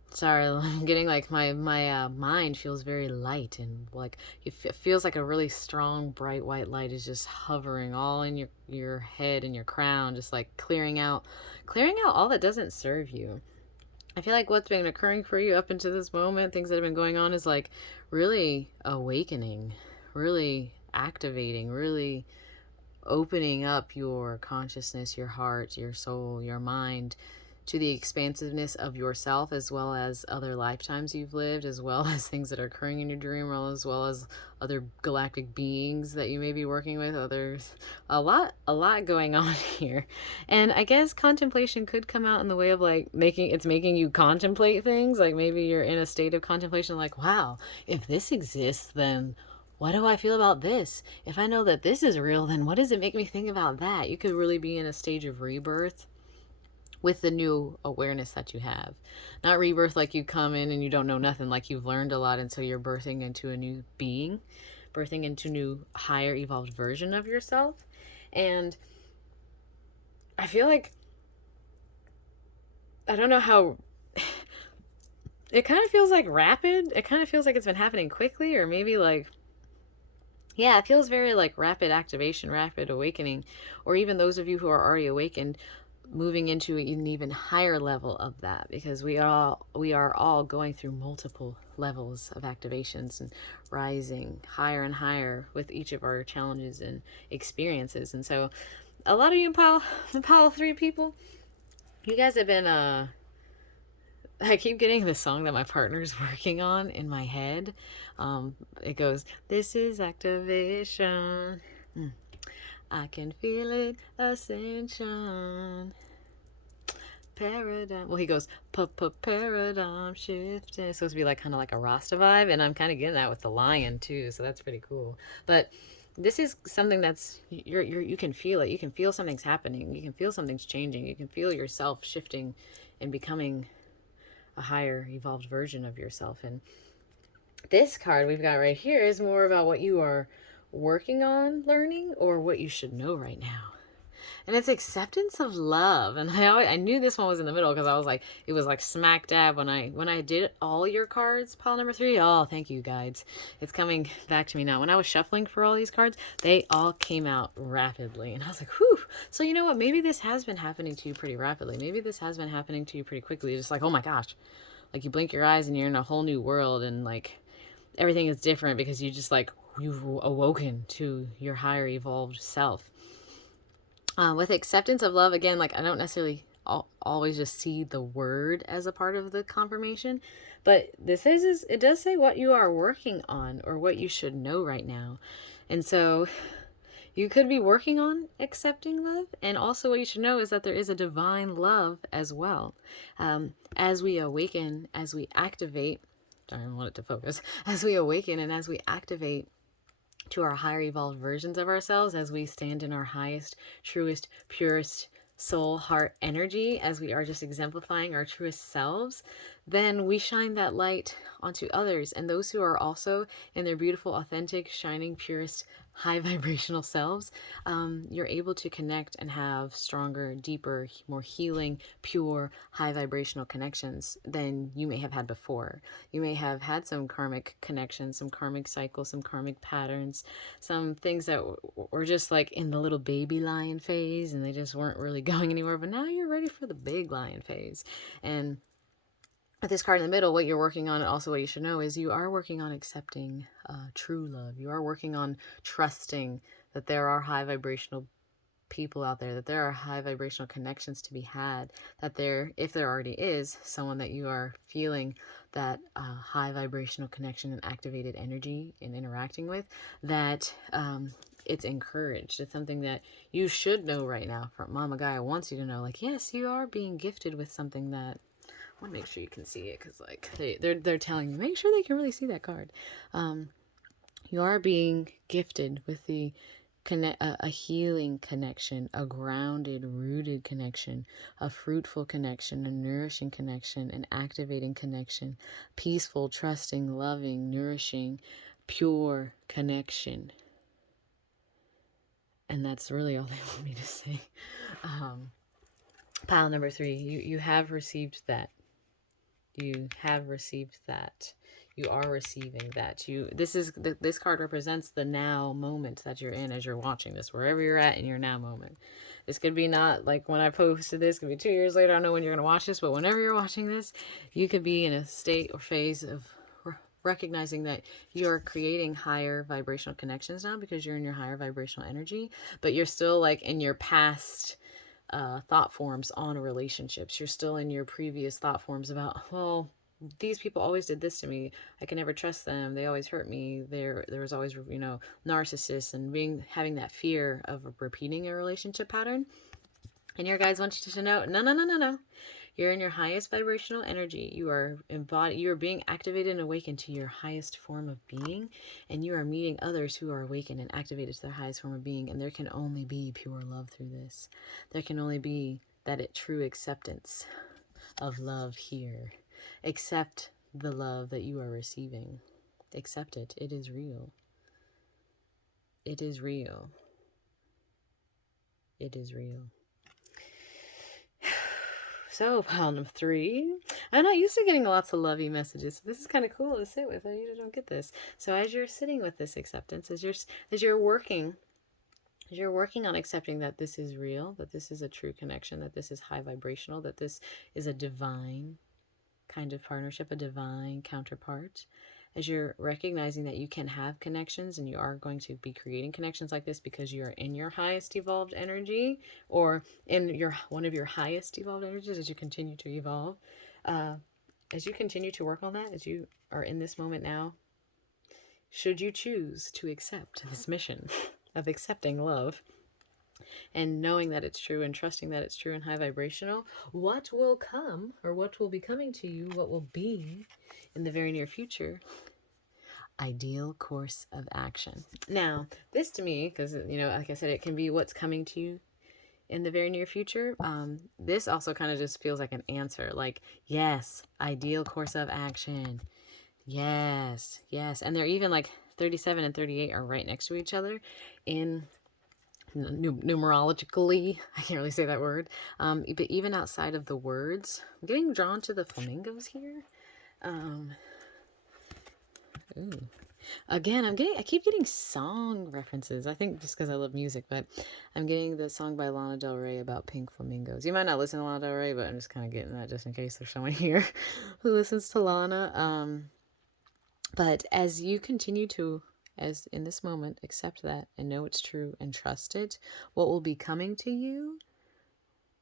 Sorry, I'm getting like my mind feels very light, and like it feels like a really strong bright white light is just hovering all in your head and your crown, just like clearing out all that doesn't serve you. I feel like what's been occurring for you up until this moment, things that have been going on, is like really awakening, really activating, really opening up your consciousness, your heart, your soul, your mind to the expansiveness of yourself, as well as other lifetimes you've lived, as well as things that are occurring in your dream world, as well as other galactic beings that you may be working with. Others, a lot going on here. And I guess contemplation could come out in the way of like making you contemplate things. Like maybe you're in a state of contemplation, like, wow, if this exists, then what do I feel about this? If I know that this is real, then what does it make me think about that? You could really be in a stage of rebirth with the new awareness that you have. Not rebirth like you come in and you don't know nothing, like you've learned a lot, and so you're birthing into a new being, birthing into a new, higher, evolved version of yourself. And I feel like, I don't know how. It kind of feels like rapid. It kind of feels like it's been happening quickly, or maybe like, yeah, it feels very like rapid activation, rapid awakening, or even those of you who are already awakened moving into an even higher level of that, because we are all going through multiple levels of activations and rising higher and higher with each of our challenges and experiences. And so a lot of you pile 3 people, you guys have been I keep getting the song that my partner's working on in my head. It goes, "This is activation. I can feel it, ascension. Paradigm." Well, he goes, "Paradigm shift." And it's supposed to be like kind of like a Rasta vibe, and I'm kind of getting that with the lion too, so that's pretty cool. But this is something that's you can feel it. You can feel something's happening. You can feel something's changing. You can feel yourself shifting and becoming a higher evolved version of yourself. And this card we've got right here is more about what you are working on learning or what you should know right now. And it's acceptance of love. And I knew this one was in the middle because I was like, it was like smack dab when I did all your cards, pile number 3. Oh, thank you, guides. It's coming back to me now. When I was shuffling for all these cards, they all came out rapidly. And I was like, whew. So you know what? Maybe this has been happening to you pretty rapidly. Maybe this has been happening to you pretty quickly. Just like, oh my gosh. Like you blink your eyes and you're in a whole new world, and like everything is different because you just like, you've awoken to your higher evolved self. With acceptance of love, again, like I don't necessarily always just see the word as a part of the confirmation, but this is it does say what you are working on or what you should know right now. And so you could be working on accepting love, and also what you should know is that there is a divine love as well. As we awaken, as we activate, sorry, I want it to focus, as we awaken and as we activate to our higher evolved versions of ourselves, as we stand in our highest, truest, purest soul, heart energy, as we are just exemplifying our truest selves, then we shine that light onto others. And those who are also in their beautiful, authentic, shining, purest, high vibrational selves, you're able to connect and have stronger, deeper, more healing, pure, high vibrational connections than you may have had before. You may have had some karmic connections, some karmic cycles, some karmic patterns, some things that were just like in the little baby lion phase and they just weren't really going anywhere. But now you're ready for the big lion phase. And with this card in the middle, what you're working on, and also what you should know, is you are working on accepting true love. You are working on trusting that there are high vibrational people out there, that there are high vibrational connections to be had, that there, if there already is someone that you are feeling that high vibrational connection and activated energy in interacting with, that it's encouraged. It's something that you should know right now. Mama Gaia wants you to know, like, yes, you are being gifted with something that, I want to make sure you can see it, because like they're telling you, make sure they can really see that card. You are being gifted with the a healing connection, a grounded, rooted connection, a fruitful connection, a nourishing connection, an activating connection, peaceful, trusting, loving, nourishing, pure connection. And that's really all they want me to say. Pile number 3, you have received that. You have received that. You are receiving that. This card represents the now moment that you're in as you're watching this, wherever you're at in your now moment. This could be not like when I posted this, could be 2 years later. I don't know when you're going to watch this, but whenever you're watching this, you could be in a state or phase of recognizing that you're creating higher vibrational connections now because you're in your higher vibrational energy, but you're still like in your past thought forms on relationships. You're still in your previous thought forms about, well, these people always did this to me. I can never trust them. They always hurt me. There was always, narcissists, and having that fear of repeating a relationship pattern. And your guides want you to know, no. You're in your highest vibrational energy. You are being activated and awakened to your highest form of being, and you are meeting others who are awakened and activated to their highest form of being, and there can only be pure love through this. There can only be that true acceptance of love here. Accept the love that you are receiving. Accept it. It is real. It is real. It is real. So, pile number 3. I'm not used to getting lots of lovey messages. So this is kind of cool to sit with. I usually don't get this. So as you're sitting with this acceptance, as you're working on accepting that this is real, that this is a true connection, that this is high vibrational, that this is a divine kind of partnership, a divine counterpart. As you're recognizing that you can have connections, and you are going to be creating connections like this because you're in your highest evolved energy, or in one of your highest evolved energies as you continue to evolve. As you continue to work on that, as you are in this moment now, should you choose to accept this mission of accepting love and knowing that it's true and trusting that it's true and high vibrational, what will come, or what will be coming to you, what will be in the very near future? Ideal course of action. Now, this to me, because, like I said, it can be what's coming to you in the very near future. This also kind of just feels like an answer, like, yes, ideal course of action. Yes. And they're even like 37 and 38 are right next to each other in numerologically. I can't really say that word. But even outside of the words, I'm getting drawn to the flamingos here. Again, I keep getting song references. I think just because I love music, but I'm getting the song by Lana Del Rey about pink flamingos. You might not listen to Lana Del Rey, but I'm just kind of getting that just in case there's someone here who listens to Lana. But as you continue to, as in this moment, accept that and know it's true and trust it, what will be coming to you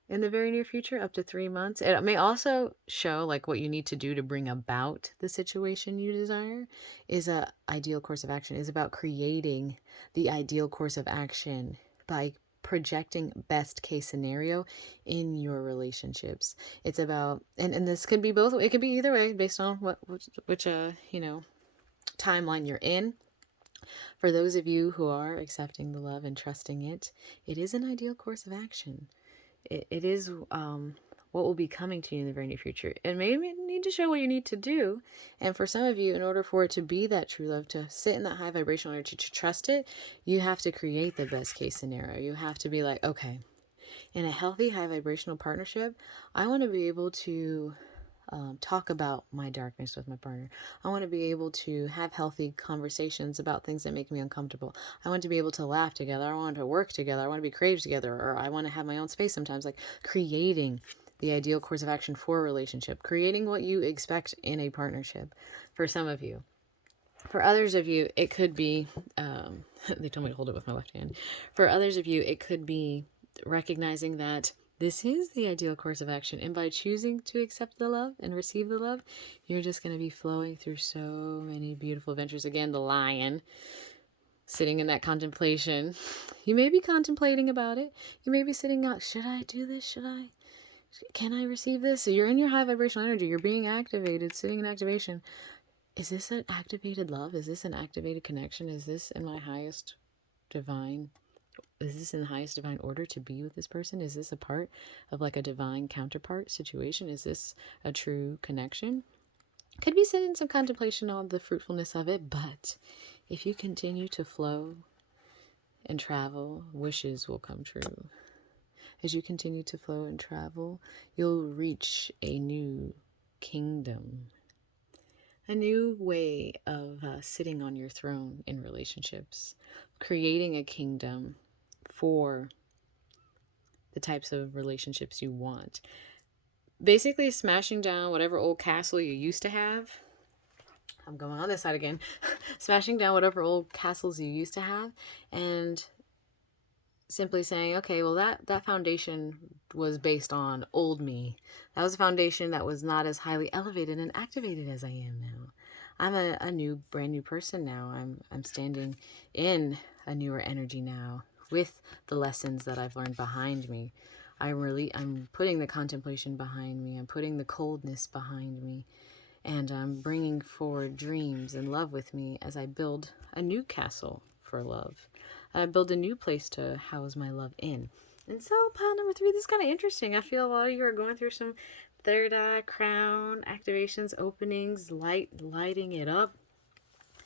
in the very near future, up to 3 months. It may also show like what you need to do to bring about the situation you desire. Is a ideal course of action, is about creating the ideal course of action by projecting best case scenario in your relationships. It's about, and this could be both, it could be either way based on which timeline you're in. For those of you who are accepting the love and trusting it, it is an ideal course of action. It is what will be coming to you in the very near future. And maybe you need to show what you need to do. And for some of you, in order for it to be that true love, to sit in that high vibrational energy, to trust it, you have to create the best case scenario. You have to be like, okay, in a healthy high vibrational partnership, I want to be able to talk about my darkness with my partner. I want to be able to have healthy conversations about things that make me uncomfortable. I want to be able to laugh together. I want to work together. I want to be creative together, or I want to have my own space sometimes. Like creating the ideal course of action for a relationship, creating what you expect in a partnership. For some of you. For others of you, it could be, they told me to hold it with my left hand. For others of you, it could be recognizing that this is the ideal course of action. And by choosing to accept the love and receive the love, you're just going to be flowing through so many beautiful adventures. Again, the lion sitting in that contemplation. You may be contemplating about it. You may be sitting out, should I do this? Can I receive this? So you're in your high vibrational energy. You're being activated, sitting in activation. Is this an activated love? Is this an activated connection? Is this in my highest divine? Is this in the highest divine order to be with this person? Is this a part of like a divine counterpart situation? Is this a true connection? Could be sitting in some contemplation on the fruitfulness of it, but If you continue to flow and travel, wishes will come true. As you continue to flow and travel, you'll reach a new kingdom, a new way of sitting on your throne in relationships, creating a kingdom for the types of relationships you want. Basically, smashing down whatever old castle you used to have. I'm going on this side again. Smashing down whatever old castles you used to have, and simply saying, okay, well, that foundation was based on old me. That was a foundation that was not as highly elevated and activated as I am now. I'm a new, brand new person now. I'm standing in a newer energy now with the lessons that I've learned behind me. I'm putting the contemplation behind me. I'm putting the coldness behind me. And I'm bringing forward dreams and love with me as I build a new castle for love. I build a new place to house my love in. And so, pile number 3, this is kind of interesting. I feel a lot of you are going through some third eye, crown, activations, openings, lighting it up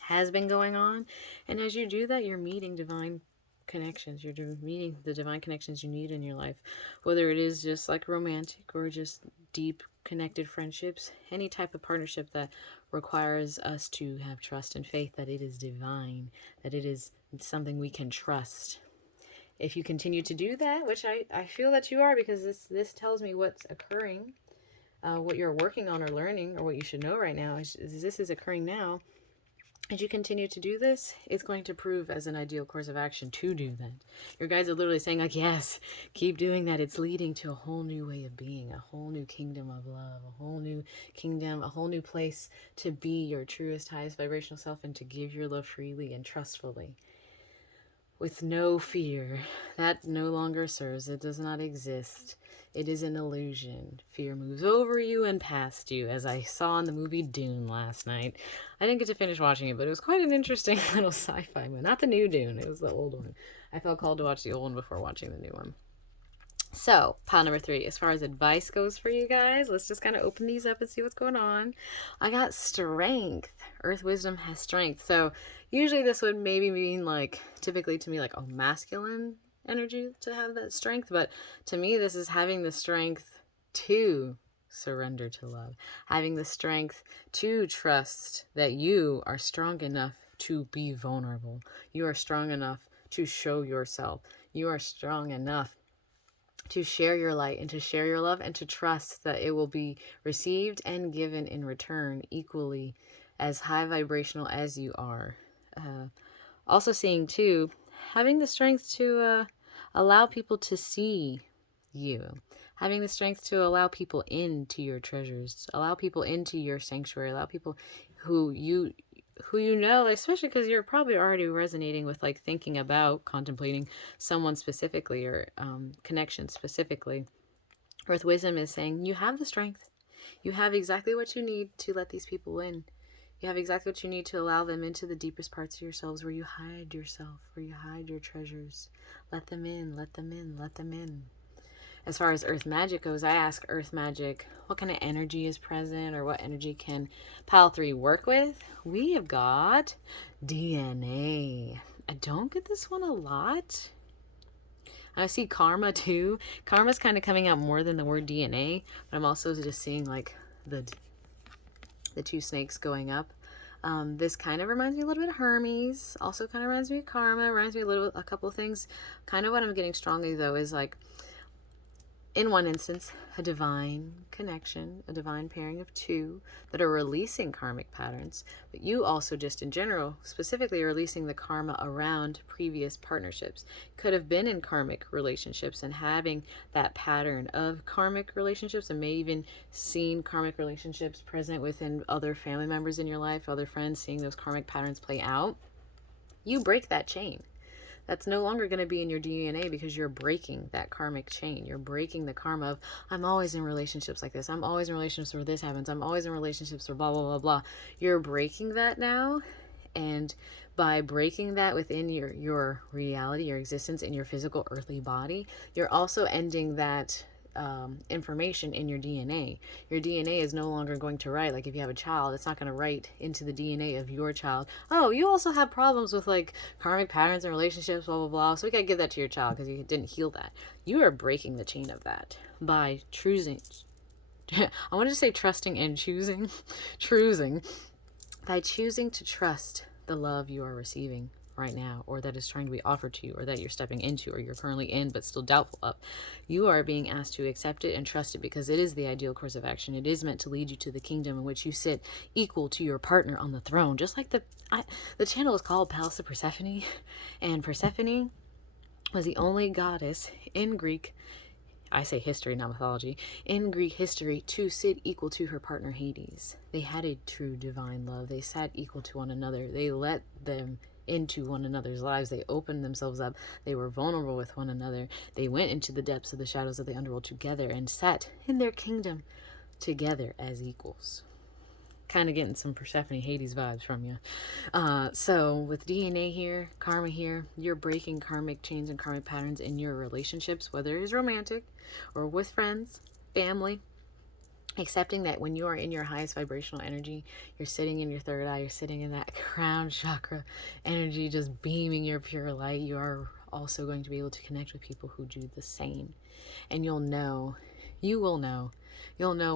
has been going on. And as you do that, you're meeting divine connections. You're meeting the divine connections you need in your life, whether it is just like romantic or just deep connected friendships, any type of partnership that requires us to have trust and faith that it is divine, that it is something we can trust. If you continue to do that, which I feel that you are, because this tells me what's occurring, what you're working on or learning, or what you should know right now is this is occurring now. As you continue to do this, it's going to prove as an ideal course of action to do that. Your guides are literally saying, like, yes, keep doing that. It's leading to a whole new way of being, a whole new kingdom of love, a whole new kingdom, a whole new place to be your truest, highest vibrational self and to give your love freely and trustfully. With no fear. That no longer serves. It does not exist. It is an illusion. Fear moves over you and past you, as I saw in the movie Dune last night. I didn't get to finish watching it, but it was quite an interesting little sci-fi movie. Not the new Dune, it was the old one. I felt called to watch the old one before watching the new one. So, pile number 3, as far as advice goes for you guys, let's just kind of open these up and see what's going on. I got strength. Earth wisdom has strength. So, usually this would maybe mean, like, typically to me, like a masculine energy to have that strength. But to me, this is having the strength to surrender to love, having the strength to trust that you are strong enough to be vulnerable. You are strong enough to show yourself. You are strong enough to share your light and to share your love and to trust that it will be received and given in return equally as high vibrational as you are. Also seeing too, having the strength to allow people to see you, having the strength to allow people into your treasures, allow people into your sanctuary, allow people who you know, especially because you're probably already resonating with, like, thinking about contemplating someone specifically or connection specifically. Earth wisdom is saying you have the strength, you have exactly what you need to let these people in. You have exactly what you need to allow them into the deepest parts of yourselves where you hide yourself, where you hide your treasures. Let them in, let them in, let them in. As far as earth magic goes, I ask earth magic what kind of energy is present or what energy can pile 3 work with. We have got DNA. I don't get this one a lot. I see karma too. Karma's kind of coming out more than the word DNA, but I'm also just seeing, like, the 2 snakes going up. This kind of reminds me a little bit of Hermes. Also kind of reminds me of karma. Reminds me a couple of things. Kind of what I'm getting strongly though is, like, in one instance, a divine connection, a divine pairing of 2 that are releasing karmic patterns, but you also just in general, specifically releasing the karma around previous partnerships. Could have been in karmic relationships and having that pattern of karmic relationships, and may even seen karmic relationships present within other family members in your life, other friends, seeing those karmic patterns play out. You break that chain. That's no longer going to be in your DNA because you're breaking that karmic chain. You're breaking the karma of, I'm always in relationships like this. I'm always in relationships where this happens. I'm always in relationships where blah, blah, blah, blah. You're breaking that now. And by breaking that within your reality, your existence in your physical earthly body, you're also ending that information in your DNA. Your DNA is no longer going to write, like if you have a child, it's not going to write into the DNA of your child, oh, you also have problems with like karmic patterns and relationships, blah, blah, blah. So we got to give that to your child because you didn't heal that. You are breaking the chain of that by choosing. I wanted to say trusting and choosing. choosing. By choosing to trust the love you are receiving right now, or that is trying to be offered to you, or that you're stepping into, or you're currently in but still doubtful of, you are being asked to accept it and trust it, because it is the ideal course of action. It is meant to lead you to the kingdom in which you sit equal to your partner on the throne. Just like the channel is called Palace of Persephone, and Persephone was the only goddess in Greek, I say history, not mythology, in Greek history, to sit equal to her partner Hades. They had a true divine love. They sat equal to one another. They let them into one another's lives. They opened themselves up. They were vulnerable with one another. They went into the depths of the shadows of the underworld together and sat in their kingdom together as equals. Kind of getting some Persephone Hades vibes from you. So with DNA here, karma here, you're breaking karmic chains and karmic patterns in your relationships, whether it is romantic or with friends, family. Accepting that when you are in your highest vibrational energy, you're sitting in your third eye, you're sitting in that crown chakra energy, just beaming your pure light. You are also going to be able to connect with people who do the same. And you will know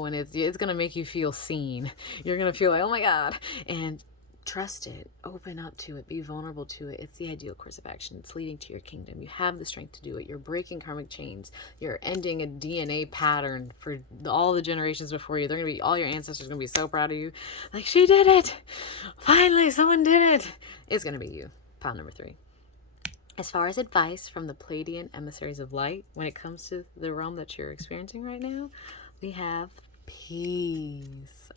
when it's going to make you feel seen. You're going to feel like, oh my God. And trust it, open up to it, be vulnerable to it. It's the ideal course of action. It's leading to your kingdom. You have the strength to do it. You're breaking karmic chains. You're ending a DNA pattern for all the generations before you. They're going to be, all your ancestors are going to be so proud of you. Like, she did it. Finally, someone did it. It's going to be you. Pile number 3. As far as advice from the Pleiadian emissaries of light, when it comes to the realm that you're experiencing right now, we have peace.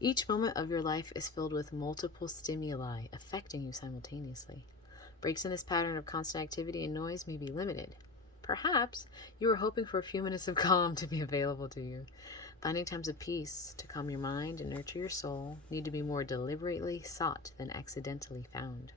Each moment of your life is filled with multiple stimuli affecting you simultaneously. Breaks in this pattern of constant activity and noise may be limited. Perhaps you are hoping for a few minutes of calm to be available to you. Finding times of peace to calm your mind and nurture your soul need to be more deliberately sought than accidentally found.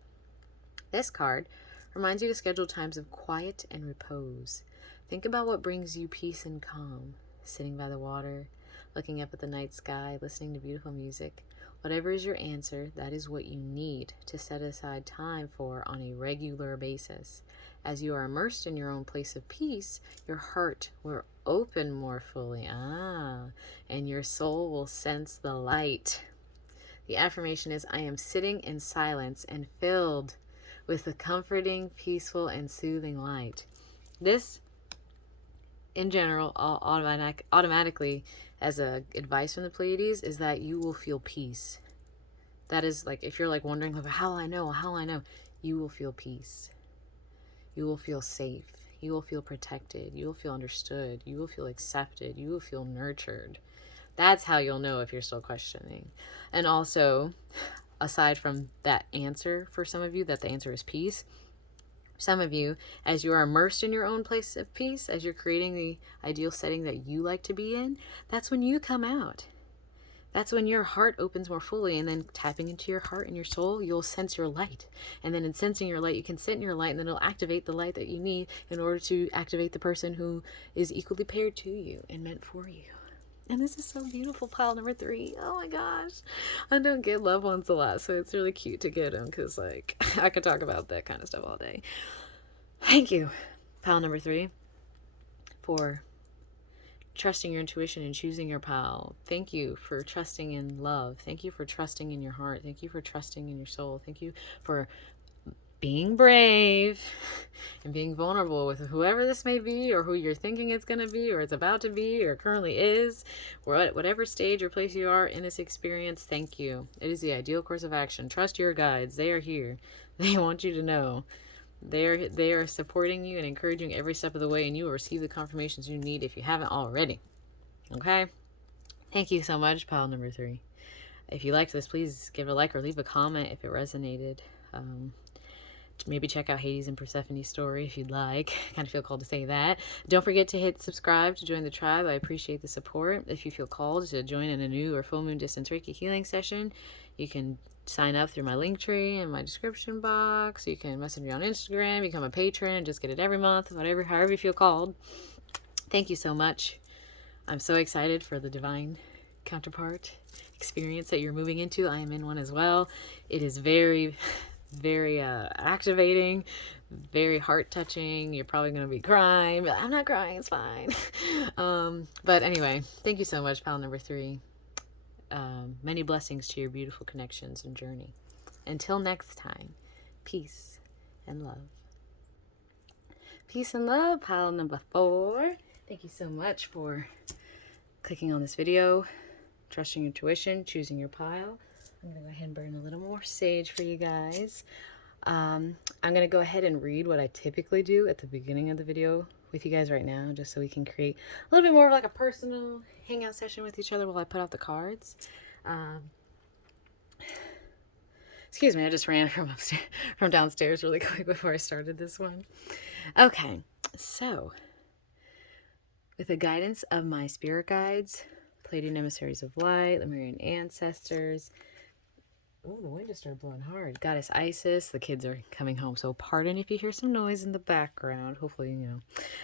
This card reminds you to schedule times of quiet and repose. Think about what brings you peace and calm. Sitting by the water, looking up at the night sky, listening to beautiful music. Whatever is your answer, that is what you need to set aside time for on a regular basis. As you are immersed in your own place of peace, your heart will open more fully. And your soul will sense the light. The affirmation is, I am sitting in silence and filled with the comforting, peaceful, and soothing light. This, in general, automatically, as a advice from the Pleiades, is that you will feel peace. That is, like, if you're like wondering, like, how I know, you will feel peace. You will feel safe. You will feel protected. You will feel understood. You will feel accepted. You will feel nurtured. That's how you'll know if you're still questioning. And also, aside from that answer for some of you, that the answer is peace, some of you, as you are immersed in your own place of peace, as you're creating the ideal setting that you like to be in, that's when you come out. That's when your heart opens more fully, and then tapping into your heart and your soul, you'll sense your light. And then in sensing your light, you can sit in your light, and then it'll activate the light that you need in order to activate the person who is equally paired to you and meant for you. And this is so beautiful, pile number 3. Oh my gosh. I don't get loved ones a lot, so it's really cute to get them, because, like, I could talk about that kind of stuff all day. Thank you, pile number 3, for trusting your intuition and choosing your pile. Thank you for trusting in love. Thank you for trusting in your heart. Thank you for trusting in your soul. Thank you for being brave and being vulnerable with whoever this may be, or who you're thinking it's going to be, or it's about to be, or currently is, or at whatever stage or place you are in this experience. Thank you. It is the ideal course of action. Trust your guides. They are here. They want you to know. They are supporting you and encouraging every step of the way, and you will receive the confirmations you need if you haven't already. Okay? Thank you so much, pile number 3. If you liked this, please give it a like or leave a comment if it resonated. Maybe check out Hades and Persephone's story if you'd like. Kind of feel called to say that. Don't forget to hit subscribe to join the tribe. I appreciate the support. If you feel called to join in a new or full moon distance Reiki healing session, you can sign up through my link tree in my description box. You can message me on Instagram, become a patron, and just get it every month, however you feel called. Thank you so much. I'm so excited for the divine counterpart experience that you're moving into. I am in one as well. It is very, very activating, very heart touching. You're probably going to be crying, but I'm not crying. It's fine. But anyway, thank you so much, pal number 3. Many blessings to your beautiful connections and journey. Until next time, peace and love. Peace and love, pile number 4. Thank you so much for clicking on this video, trusting your intuition, choosing your pile. I'm going to go ahead and burn a little more sage for you guys. I'm going to go ahead and read what I typically do at the beginning of the video with you guys right now, just so we can create a little bit more of like a personal hangout session with each other while I put out the cards. Excuse me, I just ran from downstairs really quick before I started this one. Okay, so with the guidance of my spirit guides, Pleiadian emissaries of light, Lemurian ancestors. Oh, the wind just started blowing hard. Goddess Isis. The kids are coming home, so pardon if you hear some noise in the background. Hopefully,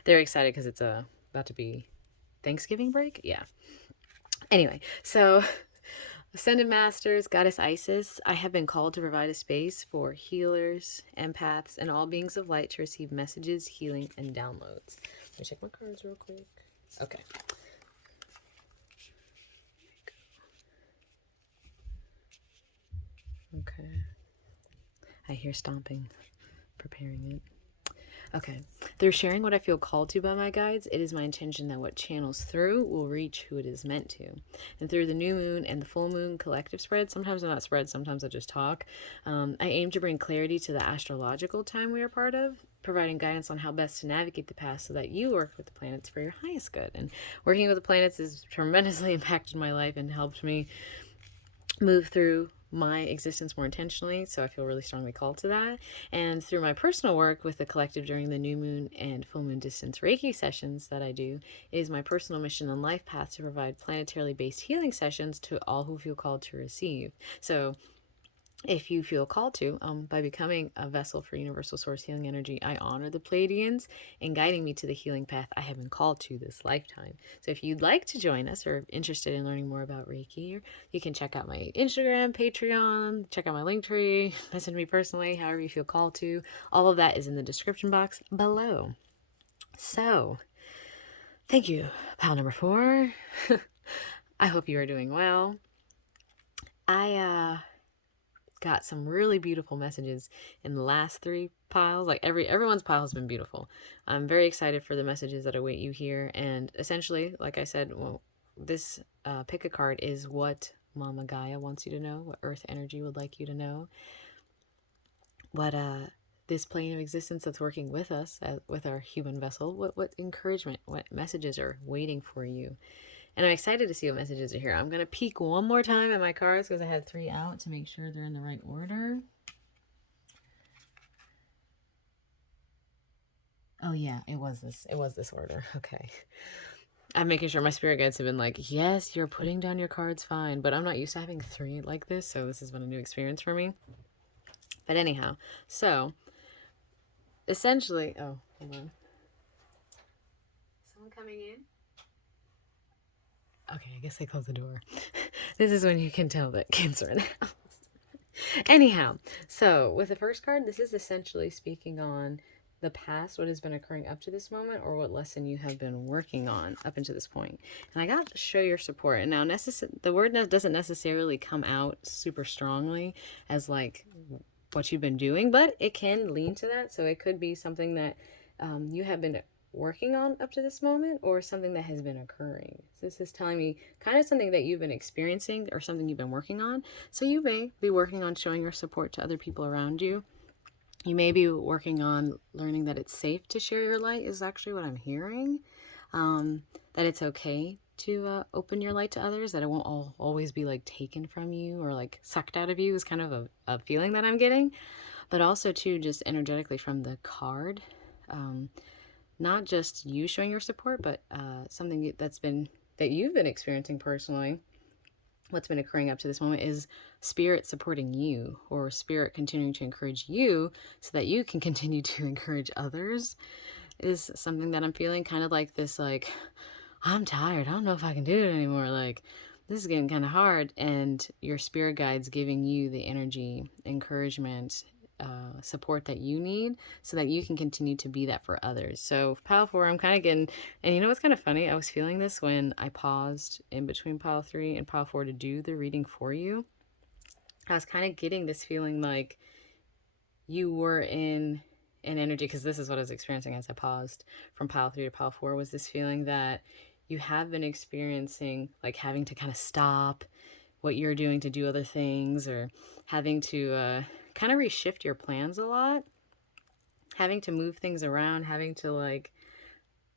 they're excited because it's about to be Thanksgiving break. Yeah. Anyway, so Ascended Masters, Goddess Isis, I have been called to provide a space for healers, empaths, and all beings of light to receive messages, healing, and downloads. Let me check my cards real quick. Okay. Okay. I hear stomping, preparing it. Okay. Through sharing what I feel called to by my guides, it is my intention that what channels through will reach who it is meant to. And through the new moon and the full moon collective spread, sometimes I'm not spread, sometimes I just talk, I aim to bring clarity to the astrological time we are part of, providing guidance on how best to navigate the path so that you work with the planets for your highest good. And working with the planets has tremendously impacted my life and helped me move through my existence more intentionally, so I feel really strongly called to that. And through my personal work with the collective during the new moon and full moon distance Reiki sessions that I do, it is my personal mission and life path to provide planetarily based healing sessions to all who feel called to receive. So if you feel called to, by becoming a vessel for Universal Source Healing Energy, I honor the Pleiadians in guiding me to the healing path I have been called to this lifetime. So if you'd like to join us or interested in learning more about Reiki, you can check out my Instagram, Patreon, check out my Linktree, message me personally, however you feel called to. All of that is in the description box below. So, thank you, pal number 4. I hope you are doing well. I got some really beautiful messages in the last 3 piles. Like everyone's pile has been beautiful. I'm very excited for the messages that await you here. And essentially, like I said, well, this pick a card is what Mama Gaia wants you to know, what Earth energy would like you to know, what this plane of existence that's working with us, with our human vessel, what encouragement, what messages are waiting for you. And I'm excited to see what messages are here. I'm going to peek one more time at my cards because I had 3 out to make sure they're in the right order. Oh yeah, it was this order. Okay. I'm making sure my spirit guides have been like, yes, you're putting down your cards fine, but I'm not used to having 3 like this, so this has been a new experience for me. But anyhow, so essentially, oh, hold on. Someone coming in? Okay, I guess I closed the door. This is when you can tell that kids are in the house. Anyhow, so with the first card, this is essentially speaking on the past, what has been occurring up to this moment, or what lesson you have been working on up until this point. And I got to show your support. And now the word doesn't necessarily come out super strongly as like what you've been doing, but it can lean to that. So it could be something that you have been working on up to this moment, or something that has been occurring. So this is telling me kind of something that you've been experiencing or something you've been working on. So you may be working on showing your support to other people around you. You may be working on learning that it's safe to share your light, is actually what I'm hearing. That it's okay to open your light to others, that it won't always be like taken from you or like sucked out of you, is kind of a feeling that I'm getting. But also too, just energetically from the card, not just you showing your support, but something that you've been experiencing personally. What's been occurring up to this moment is spirit supporting you, or spirit continuing to encourage you so that you can continue to encourage others. is something that I'm feeling, kind of like this, like, I'm tired. I don't know if I can do it anymore. Like, this is getting kind of hard. And your spirit guide's giving you the energy, encouragement, support that you need so that you can continue to be that for others. So, pile 4, I'm kind of getting, and you know what's kind of funny? I was feeling this when I paused in between pile 3 and pile 4 to do the reading for you. I was kind of getting this feeling like you were in an energy, because this is what I was experiencing as I paused from pile 3 to pile 4, was this feeling that you have been experiencing, like having to kind of stop what you're doing to do other things, or having to kind of reshift your plans a lot, having to move things around, having to like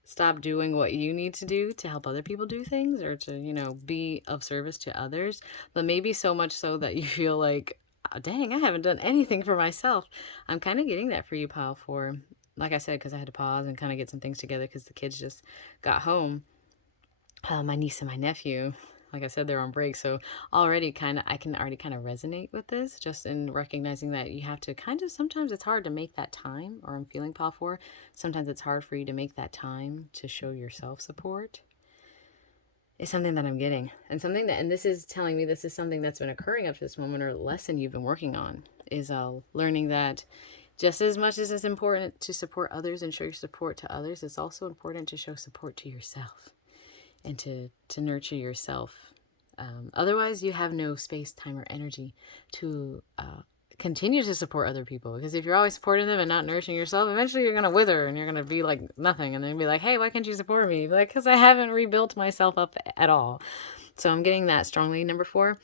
stop doing what you need to do to help other people do things, or to, you know, be of service to others. But maybe so much so that you feel like, oh, dang, I haven't done anything for myself. I'm kind of getting that for you, pile 4. Like I said, because I had to pause and kind of get some things together because the kids just got home. My niece and my nephew, like I said, they're on break. So already I can already kind of resonate with this, just in recognizing that you have to kind of, sometimes it's hard to make that time, or I'm feeling pile 4. Sometimes it's hard for you to make that time to show yourself support. Is something that I'm getting, and something that, and this is telling me this is something that's been occurring up to this moment, or a lesson you've been working on, is learning that just as much as it's important to support others and show your support to others, it's also important to show support to yourself and to nurture yourself. Otherwise, you have no space, time, or energy to continue to support other people. Because if you're always supporting them and not nourishing yourself, eventually you're going to wither and you're going to be like nothing. And then be like, hey, why can't you support me? Like, because I haven't rebuilt myself up at all. So I'm getting that strongly. Number 4,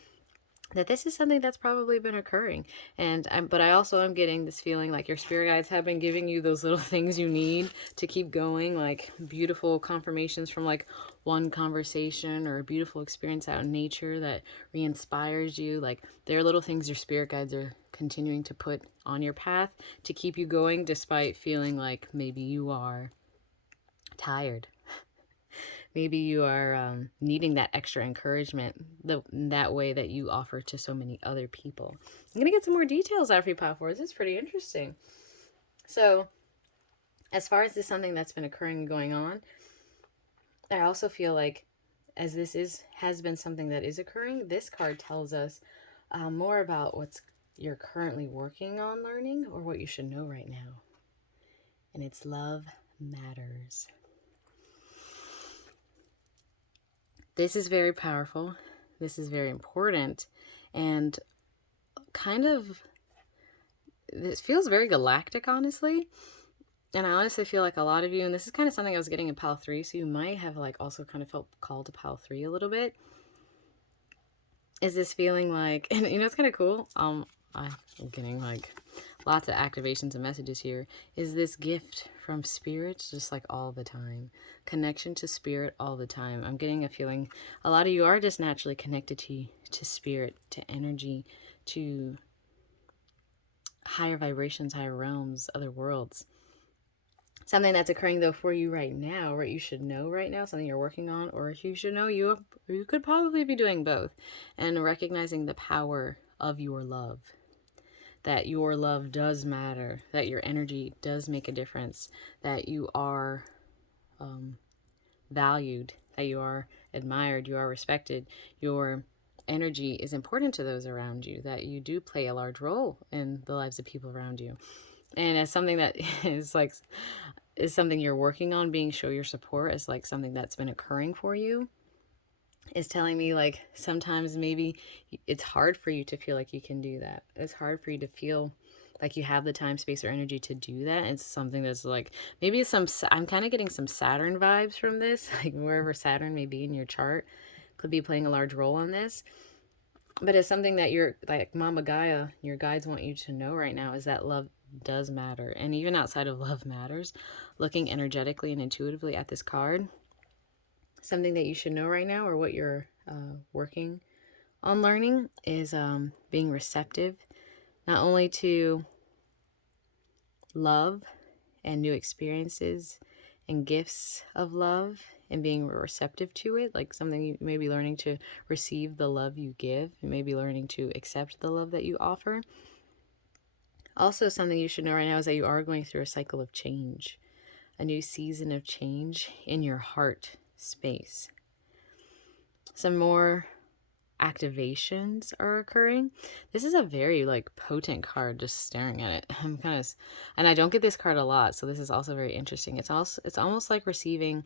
that this is something that's probably been occurring. But I also am getting this feeling like your spirit guides have been giving you those little things you need to keep going, like beautiful confirmations from like one conversation or a beautiful experience out in nature that re-inspires you. Like, there are little things your spirit guides are continuing to put on your path to keep you going, despite feeling like maybe you are tired. Maybe you are needing that extra encouragement that way that you offer to so many other people. I'm going to get some more details out for you, Pile 4s. It's pretty interesting. So, as far as this something that's been occurring and going on, I also feel like, as this has been something that is occurring, this card tells us more about what's you're currently working on learning, or what you should know right now. And it's love matters. This is very powerful. This is very important. And kind of, this feels very galactic, honestly. And I honestly feel like a lot of you, and this is kind of something I was getting in pile 3, so you might have like also kind of felt called to pile 3 a little bit. Is this feeling like, and you know, it's kind of cool. I'm getting like lots of activations and messages here. Is this gift from spirit, just like all the time? Connection to spirit all the time. I'm getting a feeling a lot of you are just naturally connected to spirit, to energy, to higher vibrations, higher realms, other worlds. Something that's occurring though for you right now, what you should know right now, something you're working on, or you should know you could probably be doing both, and recognizing the power of your love. That your love does matter, that your energy does make a difference, that you are valued, that you are admired, you are respected, your energy is important to those around you, that you do play a large role in the lives of people around you. And as something that is something you're working on, being show your support is like something that's been occurring for you, is telling me like sometimes maybe it's hard for you to feel like you can do that. It's hard for you to feel like you have the time, space, or energy to do that. It's something that's like maybe I'm kind of getting some Saturn vibes from this, like wherever Saturn may be in your chart could be playing a large role on this. But it's something that you're like Mama Gaia, your guides want you to know right now, is that love does matter. And even outside of love matters, looking energetically and intuitively at this card, something that you should know right now, or what you're working on learning, is being receptive, not only to love and new experiences and gifts of love, and being receptive to it, like something you may be learning to receive the love you give, you may be learning to accept the love that you offer. Also, something you should know right now is that you are going through a cycle of change. a new season of change in your heart space. Some more activations are occurring. This is a very like potent card just staring at it. I'm kind of, and I don't get this card a lot, so this is also very interesting. It's almost like receiving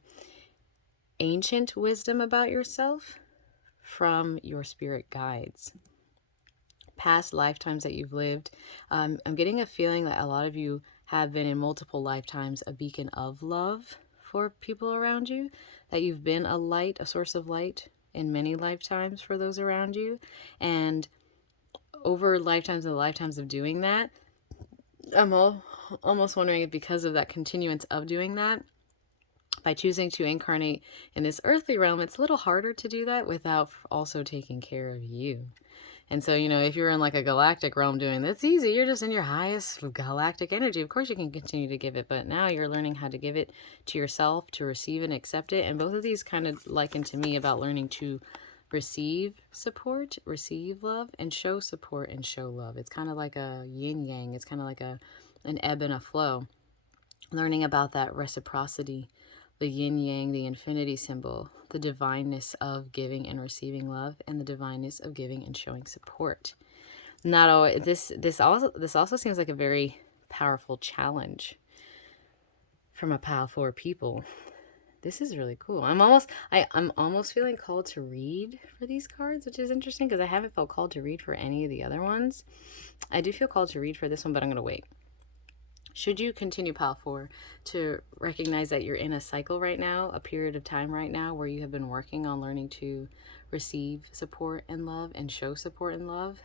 ancient wisdom about yourself from your spirit guides. Past lifetimes that you've lived. I'm getting a feeling that a lot of you have been in multiple lifetimes a beacon of love for people around you, that you've been a light, a source of light in many lifetimes for those around you. And over lifetimes and lifetimes of doing that, I'm almost wondering if because of that continuance of doing that, by choosing to incarnate in this earthly realm, it's a little harder to do that without also taking care of you. And so, if you're in like a galactic realm doing this, it's easy. You're just in your highest galactic energy. Of course, you can continue to give it, but now you're learning how to give it to yourself, to receive and accept it. And both of these kind of liken to me about learning to receive support, receive love, and show support and show love. It's kind of like a yin yang. It's kind of like an ebb and a flow. Learning about that reciprocity, the yin yang, the infinity symbol, the divineness of giving and receiving love, and the divineness of giving and showing support. Not always, this also seems like a very powerful challenge from a pile for people. This is really cool. I'm almost feeling called to read for these cards, which is interesting because I haven't felt called to read for any of the other ones. I do feel called to read for this one, but I'm going to wait. Should you continue, Pile 4, to recognize that you're in a cycle right now, a period of time right now where you have been working on learning to receive support and love and show support and love,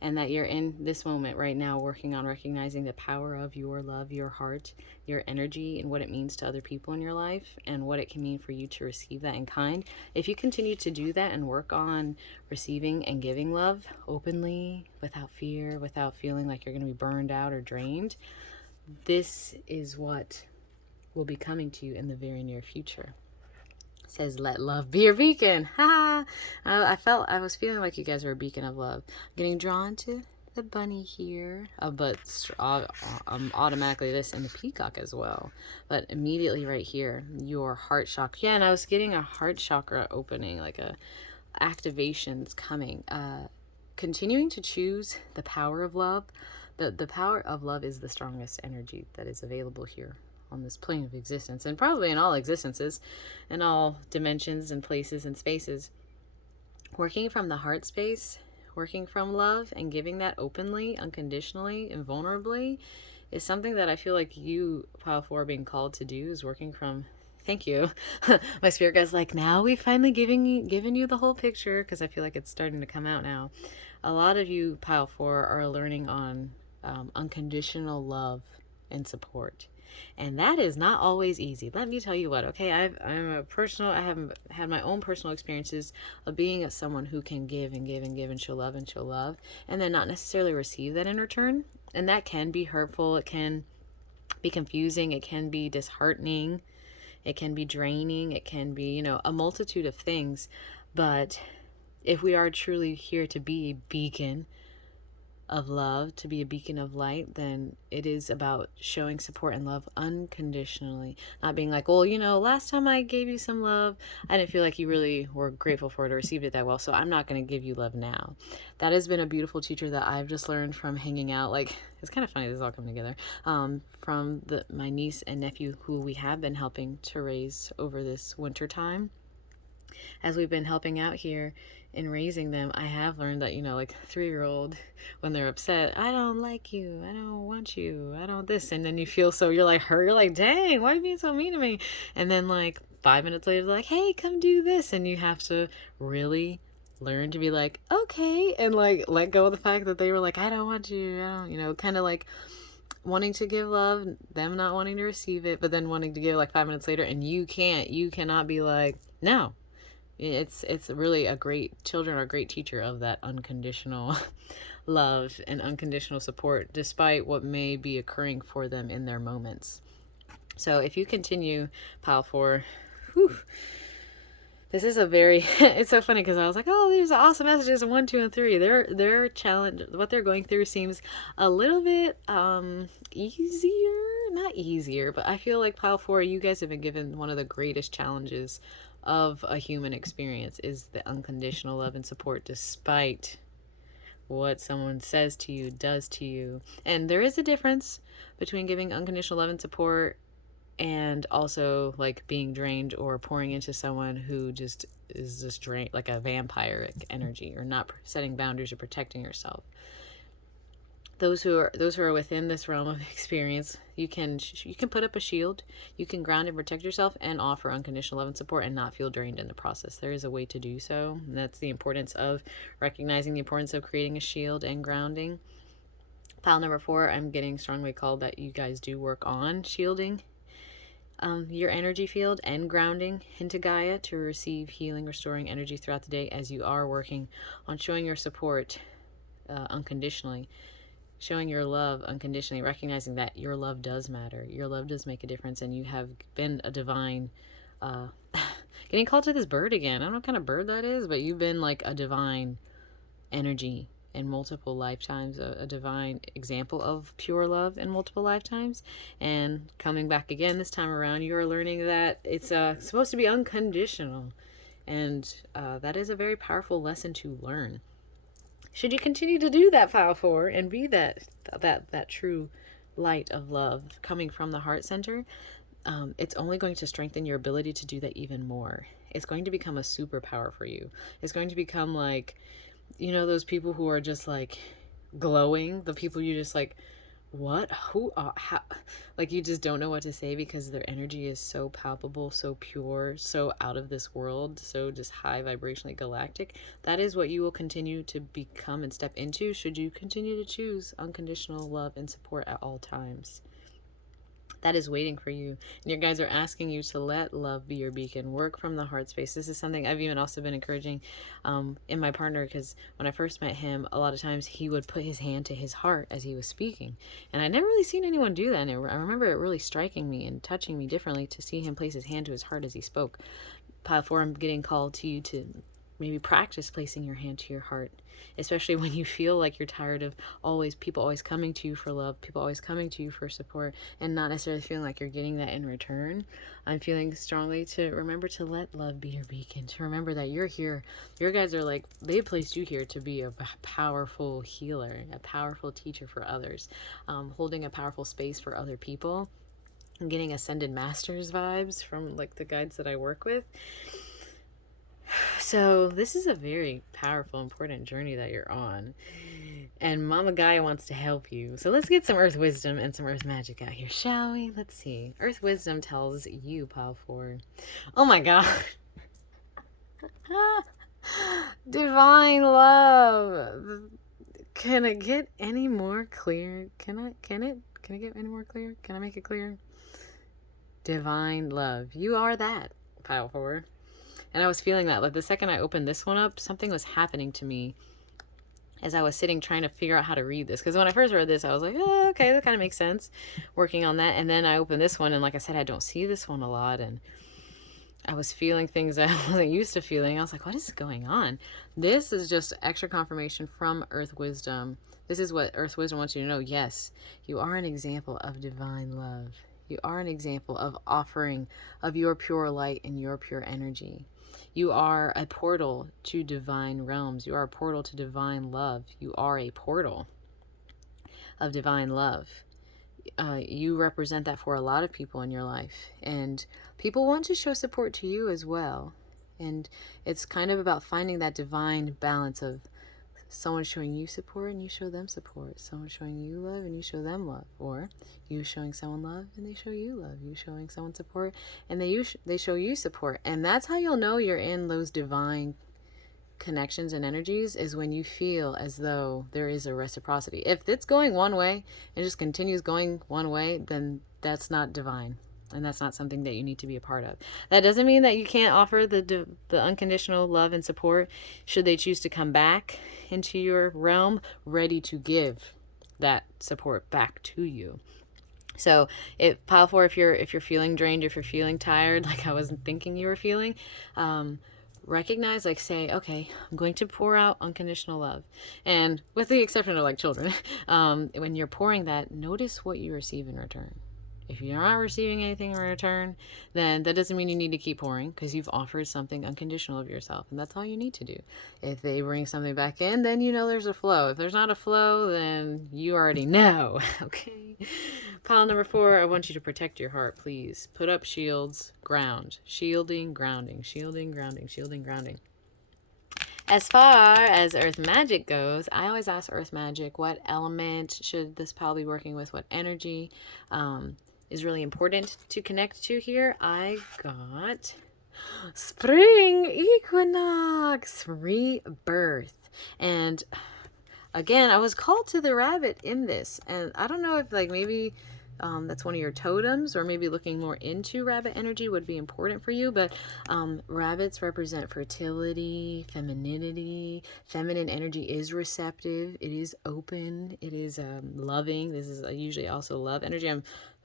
and that you're in this moment right now working on recognizing the power of your love, your heart, your energy, and what it means to other people in your life and what it can mean for you to receive that in kind. If you continue to do that and work on receiving and giving love openly, without fear, without feeling like you're going to be burned out or drained, this is what will be coming to you in the very near future. It says, let love be your beacon. Ha! I was feeling like you guys were a beacon of love. I'm getting drawn to the bunny here, but automatically this and the peacock as well. But immediately right here, your heart chakra. Yeah, and I was getting a heart chakra opening, like a activations coming. Continuing to choose the power of love. The power of love is the strongest energy that is available here on this plane of existence, and probably in all existences, in all dimensions and places and spaces. Working from the heart space, working from love, and giving that openly, unconditionally, and vulnerably is something that I feel like you, Pile 4, are being called to do, is working from. Thank you. My spirit guide's like, now we finally given you the whole picture, because I feel like it's starting to come out now. A lot of you, Pile 4, are learning on unconditional love and support, and that is not always easy. Let me tell you what. Okay, I have had my own personal experiences of being someone who can give and give and give and show love, and then not necessarily receive that in return, and that can be hurtful. It can be confusing. It can be disheartening. It can be draining. It can be, a multitude of things. But if we are truly here to be a beacon of love, to be a beacon of light, then it is about showing support and love unconditionally. Not being like, well, last time I gave you some love, I didn't feel like you really were grateful for it or received it that well, so I'm not going to give you love now. That has been a beautiful teacher that I've just learned from hanging out. Like, it's kind of funny this is all coming together. From my niece and nephew, who we have been helping to raise over this winter time. As we've been helping out here in raising them, I have learned that, like 3-year-old, when they're upset, I don't like you, I don't want you, I don't this, and then you feel so, you're like her, you're like, dang, why are you being so mean to me? And then like 5 minutes later, they're like, hey, come do this, and you have to really learn to be like, okay, and like let go of the fact that they were like, I don't want you, I don't, kind of like wanting to give love, them not wanting to receive it, but then wanting to give like 5 minutes later, and you cannot be like, no. It's really children are a great teacher of that unconditional love and unconditional support, despite what may be occurring for them in their moments. So if you continue, Pile 4, this is a very, it's so funny because I was like, oh, these are awesome messages in 1, 2, and 3. Their challenge, what they're going through seems a little bit easier not easier, but I feel like Pile 4, you guys have been given one of the greatest challenges of a human experience is the unconditional love and support despite what someone says to you, does to you. And there is a difference between giving unconditional love and support and also like being drained or pouring into someone who just is just drained, like a vampiric energy, or not setting boundaries or protecting yourself. Those who are within this realm of experience, you can put up a shield, you can ground and protect yourself, and offer unconditional love and support, and not feel drained in the process. There is a way to do so, and that's the importance of recognizing the importance of creating a shield and grounding. Pile number 4, I'm getting strongly called that you guys do work on shielding your energy field and grounding into Gaia to receive healing, restoring energy throughout the day, as you are working on showing your support unconditionally, showing your love unconditionally, recognizing that your love does matter, your love does make a difference, and you have been a divine getting called to this bird again. I don't know what kind of bird that is, but you've been like a divine energy in multiple lifetimes, a divine example of pure love in multiple lifetimes. And coming back again this time around, you are learning that it's supposed to be unconditional, and that is a very powerful lesson to learn. Should you continue to do that, Pile 4, and be that true light of love coming from the heart center, it's only going to strengthen your ability to do that even more. It's going to become a superpower for you. It's going to become like, you know, those people who are just like glowing, the people you just like, what, who are, how, like you just don't know what to say because their energy is so palpable, so pure, so out of this world, so just high vibrationally galactic. That is what you will continue to become and step into should you continue to choose unconditional love and support at all times. That is waiting for you. And your guys are asking you to let love be your beacon. Work from the heart space. This is something I've even also been encouraging in my partner, because when I first met him, a lot of times he would put his hand to his heart as he was speaking. And I'd never really seen anyone do that. And I remember it really striking me and touching me differently to see him place his hand to his heart as he spoke. Pile 4, I'm getting called to you to maybe practice placing your hand to your heart, especially when you feel like you're tired of people always coming to you for love, people always coming to you for support, and not necessarily feeling like you're getting that in return. I'm feeling strongly to remember to let love be your beacon, to remember that you're here. Your guys are like, they placed you here to be a powerful healer, a powerful teacher for others, holding a powerful space for other people. I'm getting ascended masters vibes from like the guides that I work with. So this is a very powerful, important journey that you're on, and Mama Gaia wants to help you. So let's get some earth wisdom and some earth magic out here, shall we? Let's see. Earth wisdom tells you, Pile 4. Oh my god. Divine love. Can it get any more clear? Can it get any more clear? Can I make it clear? Divine love. You are that, Pile 4. And I was feeling that, like the second I opened this one up, something was happening to me as I was sitting trying to figure out how to read this. Because when I first read this, I was like, oh, okay, that kind of makes sense, working on that. And then I opened this one, and like I said, I don't see this one a lot, and I was feeling things I wasn't used to feeling. I was like, what is going on? This is just extra confirmation from Earth Wisdom. This is what Earth Wisdom wants you to know. Yes, you are an example of divine love. You are an example of offering of your pure light and your pure energy. You are a portal to divine realms. You are a portal to divine love. You are a portal of divine love. You represent that for a lot of people in your life. And people want to show support to you as well. And it's kind of about finding that divine balance of someone showing you support and you show them support. Someone showing you love and you show them love. Or you showing someone love and they show you love. You showing someone support and they show you support. And that's how you'll know you're in those divine connections and energies, is when you feel as though there is a reciprocity. If it's going one way and just continues going one way, then that's not divine. And that's not something that you need to be a part of. That doesn't mean that you can't offer the unconditional love and support should they choose to come back into your realm, ready to give that support back to you. So if Pile 4, if you're feeling drained, if you're feeling tired, like I wasn't thinking you were feeling, recognize, like say, okay, I'm going to pour out unconditional love. And with the exception of like children, when you're pouring that, notice what you receive in return. If you're not receiving anything in return, then that doesn't mean you need to keep pouring, because you've offered something unconditional of yourself, and that's all you need to do. If they bring something back in, then you know there's a flow. If there's not a flow, then you already know. Okay. Pile number 4, I want you to protect your heart, please. Put up shields, ground. Shielding, grounding, shielding, grounding, shielding, grounding. As far as earth magic goes, I always ask earth magic, what element should this pile be working with? What energy is really important to connect to here? I got spring equinox, rebirth. And again, I was called to the rabbit in this. And I don't know if like maybe that's one of your totems, or maybe looking more into rabbit energy would be important for you. But rabbits represent fertility, femininity. Feminine energy is receptive. It is open. It is loving. This is usually also love energy. I'm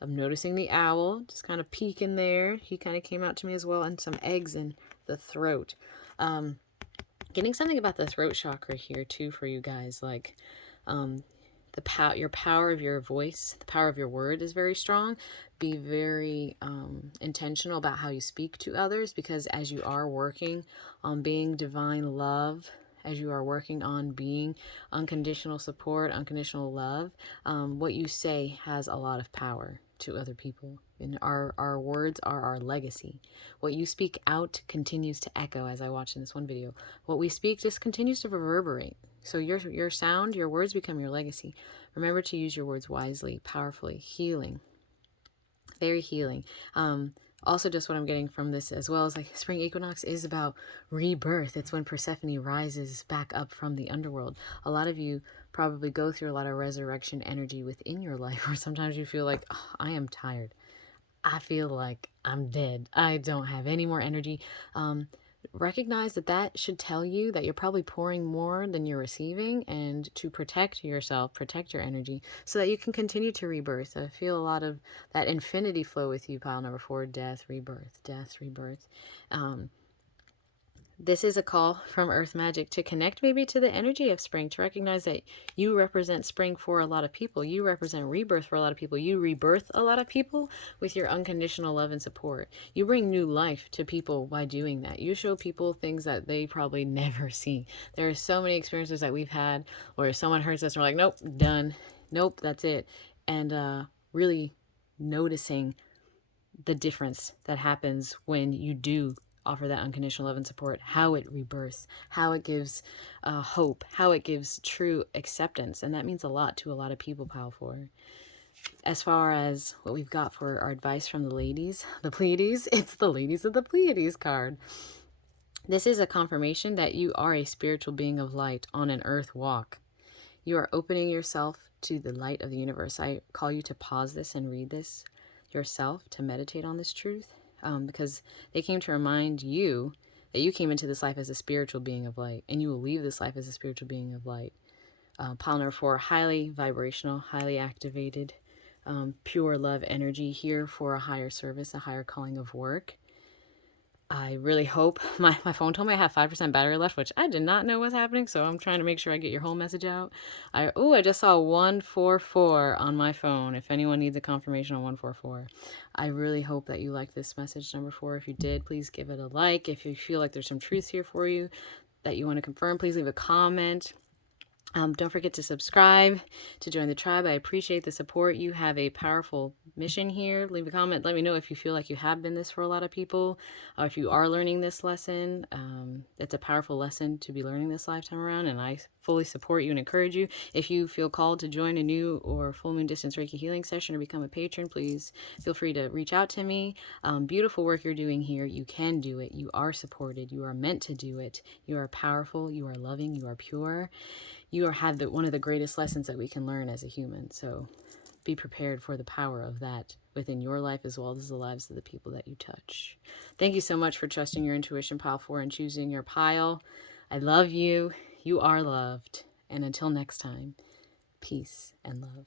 noticing the owl just kind of peeking there. He kind of came out to me as well, and some eggs in the throat. Getting something about the throat chakra here too for you guys, like your power of your voice, the power of your word is very strong. Be very intentional about how you speak to others, because as you are working on being divine love, as you are working on being unconditional support, unconditional love, what you say has a lot of power to other people. And our words are our legacy. What you speak out continues to echo, as I watched in this one video. What we speak just continues to reverberate. So your sound, your words become your legacy. Remember to use your words wisely, powerfully, healing. Very healing. Also, just what I'm getting from this as well is like spring equinox is about rebirth. It's when Persephone rises back up from the underworld. A lot of you probably go through a lot of resurrection energy within your life, or sometimes you feel like, oh, I am tired. I feel like I'm dead. I don't have any more energy. Recognize that should tell you that you're probably pouring more than you're receiving, and to protect yourself, protect your energy, so that you can continue to rebirth. I feel a lot of that infinity flow with you, pile number 4, death, rebirth, death, rebirth. This is a call from Earth Magic to connect maybe to the energy of spring, to recognize that you represent spring for a lot of people. You represent rebirth for a lot of people. You rebirth a lot of people with your unconditional love and support. You bring new life to people by doing that. You show people things that they probably never see. There are so many experiences that we've had where someone hurts us and we're like, nope, done. Nope, that's it. And really noticing the difference that happens when you do offer that unconditional love and support, how it rebirths, how it gives hope, how it gives true acceptance. And that means a lot to a lot of people, pile 4. As far as what we've got for our advice from the ladies, the Pleiades, it's the Ladies of the Pleiades card. This is a confirmation that you are a spiritual being of light on an earth walk. You are opening yourself to the light of the universe. I call you to pause this and read this yourself, to meditate on this truth, because they came to remind you that you came into this life as a spiritual being of light, and you will leave this life as a spiritual being of light. Pile number 4, highly vibrational, highly activated, pure love energy here for a higher service, a higher calling of work. I really hope, my phone told me I have 5% battery left, which I did not know was happening, so I'm trying to make sure I get your whole message out. I just saw 144 on my phone, if anyone needs a confirmation on 144. I really hope that you like this message number 4. If you did, please give it a like. If you feel like there's some truth here for you that you want to confirm, please leave a comment. Don't forget to subscribe to join the tribe. I appreciate the support. You have a powerful mission here. Leave a comment. Let me know if you feel like you have been this for a lot of people, or if you are learning this lesson. It's a powerful lesson to be learning this lifetime around, and I fully support you and encourage you. If you feel called to join a new or full moon distance Reiki healing session or become a patron, please feel free to reach out to me. Beautiful work you're doing here. You can do it. You are supported. You are meant to do it. You are powerful. You are loving. You are pure. You have one of the greatest lessons that we can learn as a human. So be prepared for the power of that within your life as well as the lives of the people that you touch. Thank you so much for trusting your intuition, pile 4, and choosing your pile. I love you. You are loved. And until next time, peace and love.